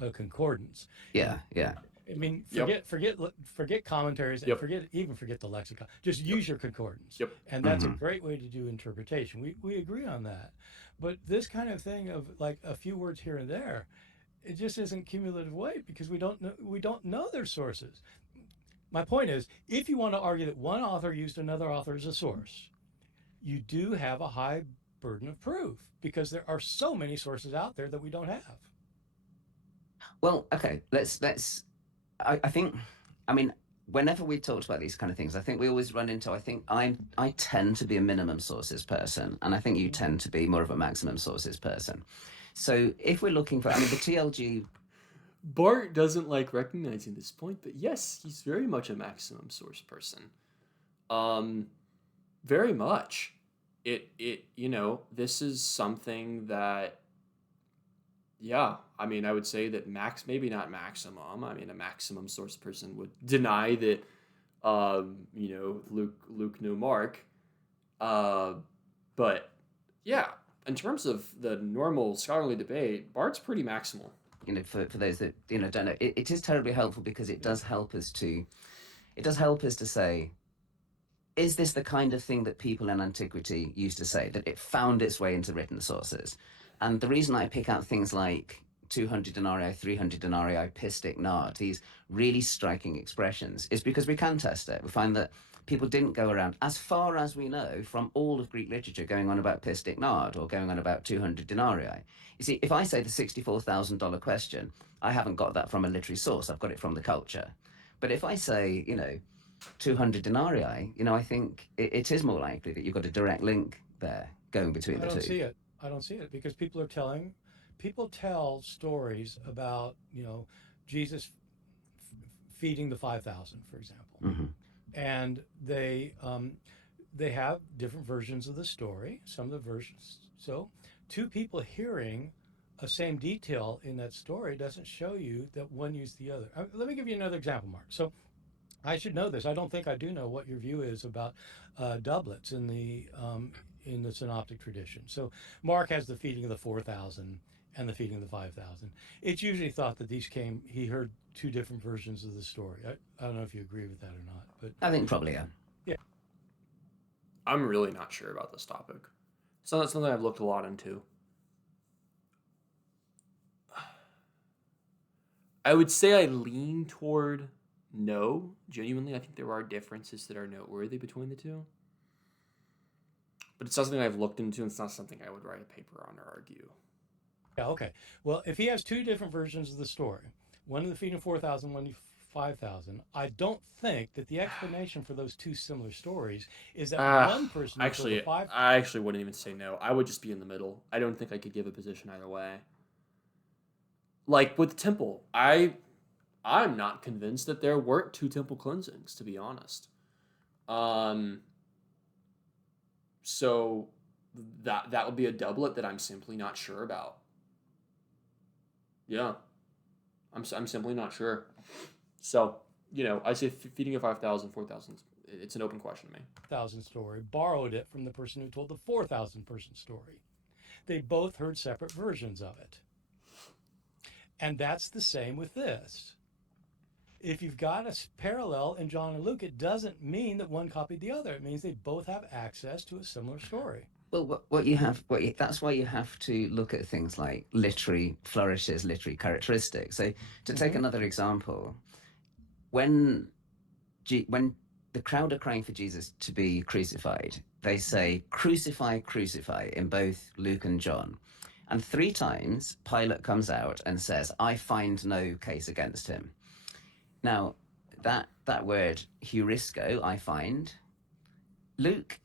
a concordance. You know, Yeah. Yeah. I mean, Yep. forget commentaries and Yep. forget the lexicon. Just Yep. use your concordance, Yep. and that's a Hmm. great way to do interpretation. We agree on that, but this kind of thing of like a few words here and there, it just isn't cumulative weight because we don't know their sources. My point is, if you want to argue that one author used another author as a source, you do have a high burden of proof because there are so many sources out there that we don't have. Well, okay. Let's. I think. I mean, whenever we talked about these kind of things, I think we always run into. I tend to be a minimum sources person, and I think you tend to be more of a maximum sources person. So if we're looking for, I mean, the TLG. Bart doesn't like recognizing this point, but yes, he's very much a maximum source person. Um, very much. This is something that, yeah, I mean, I would say that maybe not maximum. I mean, a maximum source person would deny that, Luke knew Mark. Uh, but yeah, in terms of the normal scholarly debate, Bart's pretty maximal. For those that don't know, it is terribly helpful because it Yeah. does help us to say, is this the kind of thing that people in antiquity used to say, that it found its way into written sources? And the reason I pick out things like 200 denarii, 300 denarii, pistic nard, these really striking expressions, is because we can test it. We find that people didn't go around, as far as we know, from all of Greek literature, going on about pistic nard or going on about 200 denarii. You see, if I say the $64,000 question, I haven't got that from a literary source, I've got it from the culture. But if I say, 200 denarii, I think it is more likely that you've got a direct link there going between I the don't two. see it. I don't see it because people tell stories about, Jesus feeding the 5,000, for example, Hmm. and they have different versions of the story. Some of the versions, so two people hearing a same detail in that story doesn't show you that one used the other. Let me give you another example, Mark. So I should know this. I don't think I do know what your view is about doublets in the synoptic tradition. So Mark has the feeding of the 4,000 and the feeding of the 5,000. It's usually thought that he heard two different versions of the story. I don't know if you agree with that or not, but I think probably, yeah. yeah. I'm really not sure about this topic. It's not something I've looked a lot into. I would say I lean toward no. Genuinely, I think there are differences that are noteworthy between the two. But it's not something I've looked into, and it's not something I would write a paper on or argue. Yeah, okay. Well, if he has two different versions of the story, one in the feeding of 4,000, one in 5,000, I don't think that the explanation for those two similar stories is that Uh, one person who told the actually, five. I actually wouldn't even say no. I would just be in the middle. I don't think I could give a position either way. Like with the temple, I'm not convinced that there weren't two temple cleansings, to be honest. Um, so that would be a doublet that I'm simply not sure about. Yeah, I'm simply not sure. So I say feeding a 5,000, 4,000. It's an open question to me. Thousand story, borrowed it from the person who told the 4,000 person story. They both heard separate versions of it. And that's the same with this. If you've got a parallel in John and Luke, it doesn't mean that one copied the other. It means they both have access to a similar story. Well, that's why you have to look at things like literary flourishes, literary characteristics. So, to take Mm-hmm. another example, when when the crowd are crying for Jesus to be crucified, they say, "Crucify, crucify," in both Luke and John. And three times, Pilate comes out and says, "I find no case against him." Now, that word heurisco, I find, Luke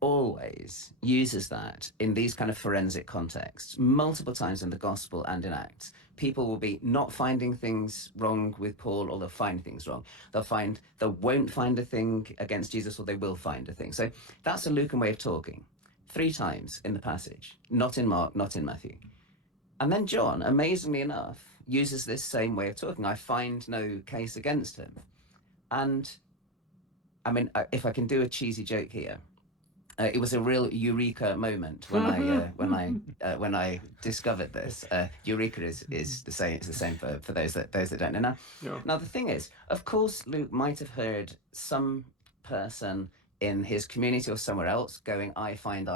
always uses that in these kind of forensic contexts, multiple times in the gospel and in Acts. People will be not finding things wrong with Paul, or they'll find things wrong. They won't find a thing against Jesus, or they will find a thing. So that's a Lucan way of talking. 3 times in the passage, not in Mark, not in Matthew. And then John, amazingly enough, uses this same way of talking. I find no case against him. And I mean, if I can do a cheesy joke here, it was a real eureka moment when I discovered this. Eureka is the same. It's the same for those that don't know. Now the thing is, of course, Luke might have heard some person in his community or somewhere else going, I find.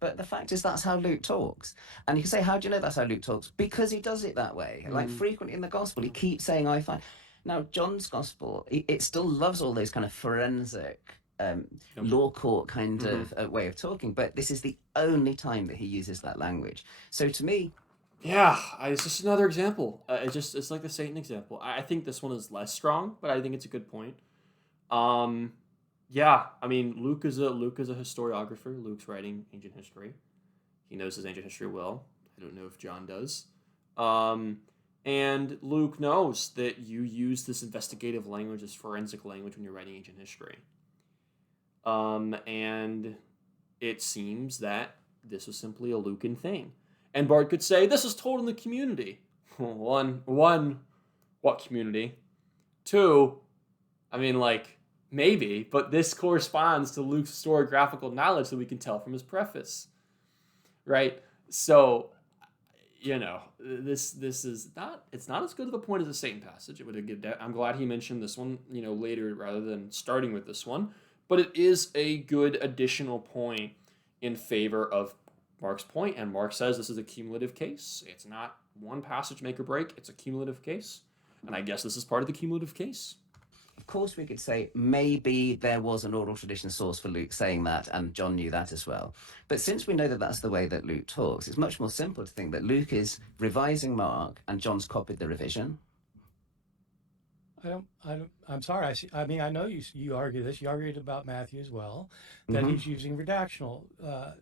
But the fact is, that's how Luke talks. And you can say, how do you know that's how Luke talks? Because he does it that way. Like frequently in the gospel, he keeps saying, I find. Now, John's gospel, it still loves all those kind of forensic, law court kind of way of talking, but this is the only time that he uses that language. So to me, it's just another example. It's like the Satan example. I think this one is less strong, but I think it's a good point. I mean, Luke is a historiographer. Luke's writing ancient history. He knows his ancient history well. I don't know if John does. And Luke knows that you use this investigative language, this forensic language, when you're writing ancient history. And it seems that this was simply a Lucan thing. And Bart could say, this is told in the community. One, what community? 2, I mean, like, maybe, but this corresponds to Luke's historiographical knowledge that we can tell from his preface. Right? So, this is not, it's not as good of a point as the Satan passage. It would have given, I'm glad he mentioned this one, later rather than starting with this one. But it is a good additional point in favor of Mark's point, and Mark says this is a cumulative case. It's not one passage make or break, it's a cumulative case. And I guess this is part of the cumulative case. Of course, we could say maybe there was an oral tradition source for Luke saying that, and John knew that as well. But since we know that that's the way that Luke talks, it's much more simple to think that Luke is revising Mark and John's copied the revision. I'm sorry. I mean, I know you argue this. You argued about Matthew as well, that he's using redactional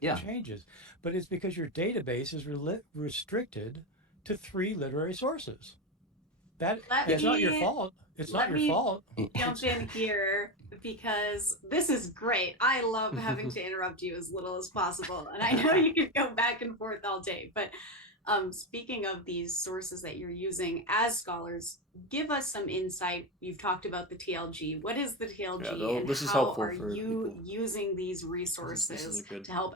changes. But it's because your database is restricted to 3 literary sources. It's not your fault. It's not your fault. Jump in here because this is great. I love having to interrupt you as little as possible. And I know you can go back and forth all day, but speaking of these sources that you're using as scholars, give us some insight. You've talked about the TLG. What is the TLG, and this is how helpful are for you people. using these resources to help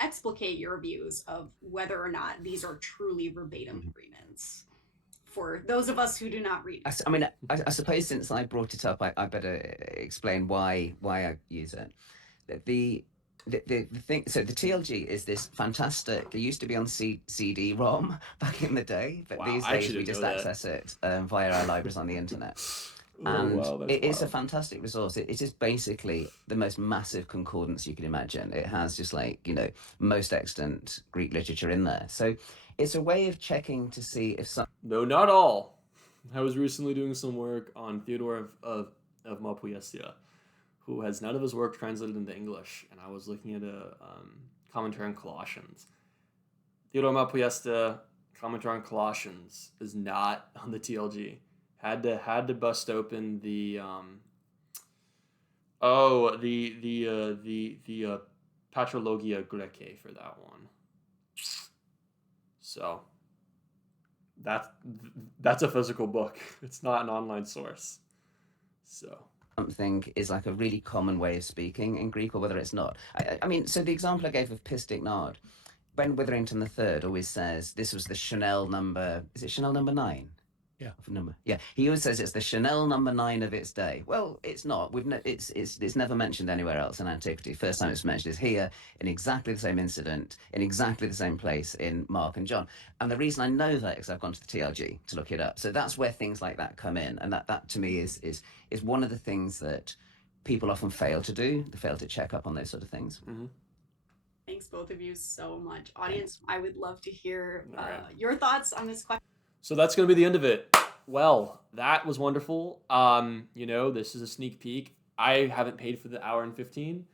explicate your views of whether or not these are truly verbatim agreements for those of us who do not read? I mean, I suppose since I brought it up, I better explain why I use it. The thing, so the TLG is this fantastic, it used to be on CD-ROM back in the day, but these days we just access it via our libraries on the internet. And it is a fantastic resource. It is basically the most massive concordance you can imagine. It has just most extant Greek literature in there. So it's a way of checking to see if some... No, not all. I was recently doing some work on Theodore of Malpuiestia, who has none of his work translated into English, and I was looking at a commentary on Colossians. Theodore Malpuiestia, commentary on Colossians, is not on the TLG. Had to bust open the Patrologia Goodacre for that one. So that's a physical book. It's not an online source. So something is like a really common way of speaking in Greek, or whether it's not. I mean, so the example I gave of Pistic Nard, Ben Witherington III always says this was the Chanel number. Is it Chanel number 9? Yeah. He always says it's the Chanel number 9 of its day. Well, it's not. It's never mentioned anywhere else in antiquity. First time it's mentioned is here in exactly the same incident, in exactly the same place in Mark and John. And the reason I know that is I've gone to the TLG to look it up. So that's where things like that come in, and that to me is one of the things that people often fail to do. They fail to check up on those sort of things. Mm-hmm. Thanks both of you so much. Audience, I would love to hear your thoughts on this question. So that's going to be the end of it. Well, that was wonderful. This is a sneak peek. I haven't paid for the hour and 15.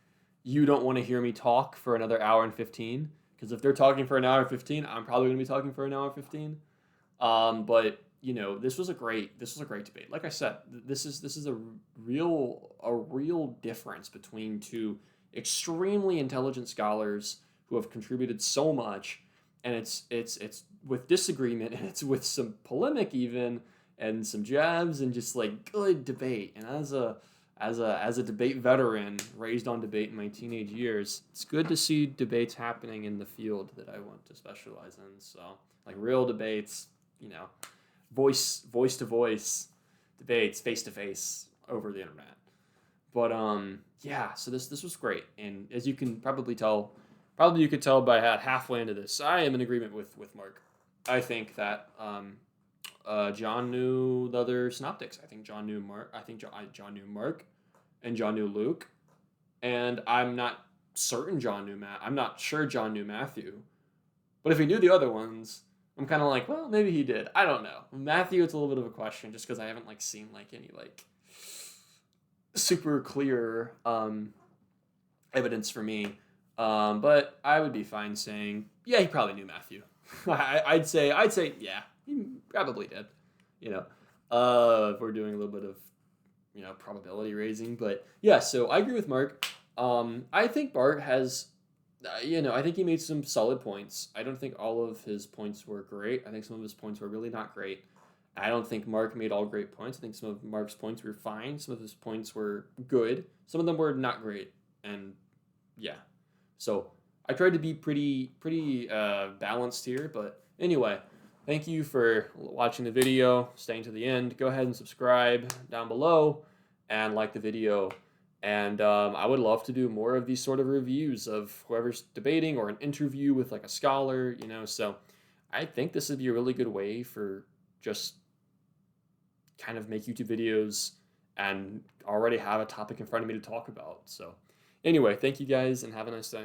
you don't want to hear me talk for another hour and 15, because if they're talking for an hour and 15, I'm probably going to be talking for an hour and 15. But you know, this was a great debate. Like I said, this is a real difference between two extremely intelligent scholars who have contributed so much, and it's with disagreement, and it's with some polemic even, and some jabs, and just like good debate. And as a debate veteran raised on debate in my teenage years, it's good to see debates happening in the field that I want to specialize in. So like real debates, you know, voice to voice debates, face to face over the internet. But yeah, so this was great, and as you can probably tell, probably you could tell by halfway into this, I am in agreement with Mark. I think that John knew the other synoptics. I think John knew Mark. I think John knew Mark, and John knew Luke, and I'm not certain John knew Matt. I'm not sure John knew Matthew, but if he knew the other ones, I'm kind of like, well, maybe he did. I don't know. Matthew, it's a little bit of a question, just because I haven't like seen like any like super clear evidence for me. But I would be fine saying, yeah, he probably knew Matthew. I'd say, yeah, he probably did. You know, if we're doing a little bit of, you know, probability raising, but yeah. So I agree with Mark. I think Bart has, you know, I think he made some solid points. I don't think all of his points were great. I think some of his points were really not great. I don't think Mark made all great points. I think some of Mark's points were fine. Some of his points were good. Some of them were not great. And yeah, so I tried to be pretty balanced here. But anyway, thank you for watching the video, staying to the end. Go ahead and subscribe down below and like the video. And I would love to do more of these sort of reviews of whoever's debating, or an interview with like a scholar, you know. So I think this would be a really good way for just kind of make YouTube videos and already have a topic in front of me to talk about. So anyway, thank you guys and have a nice day.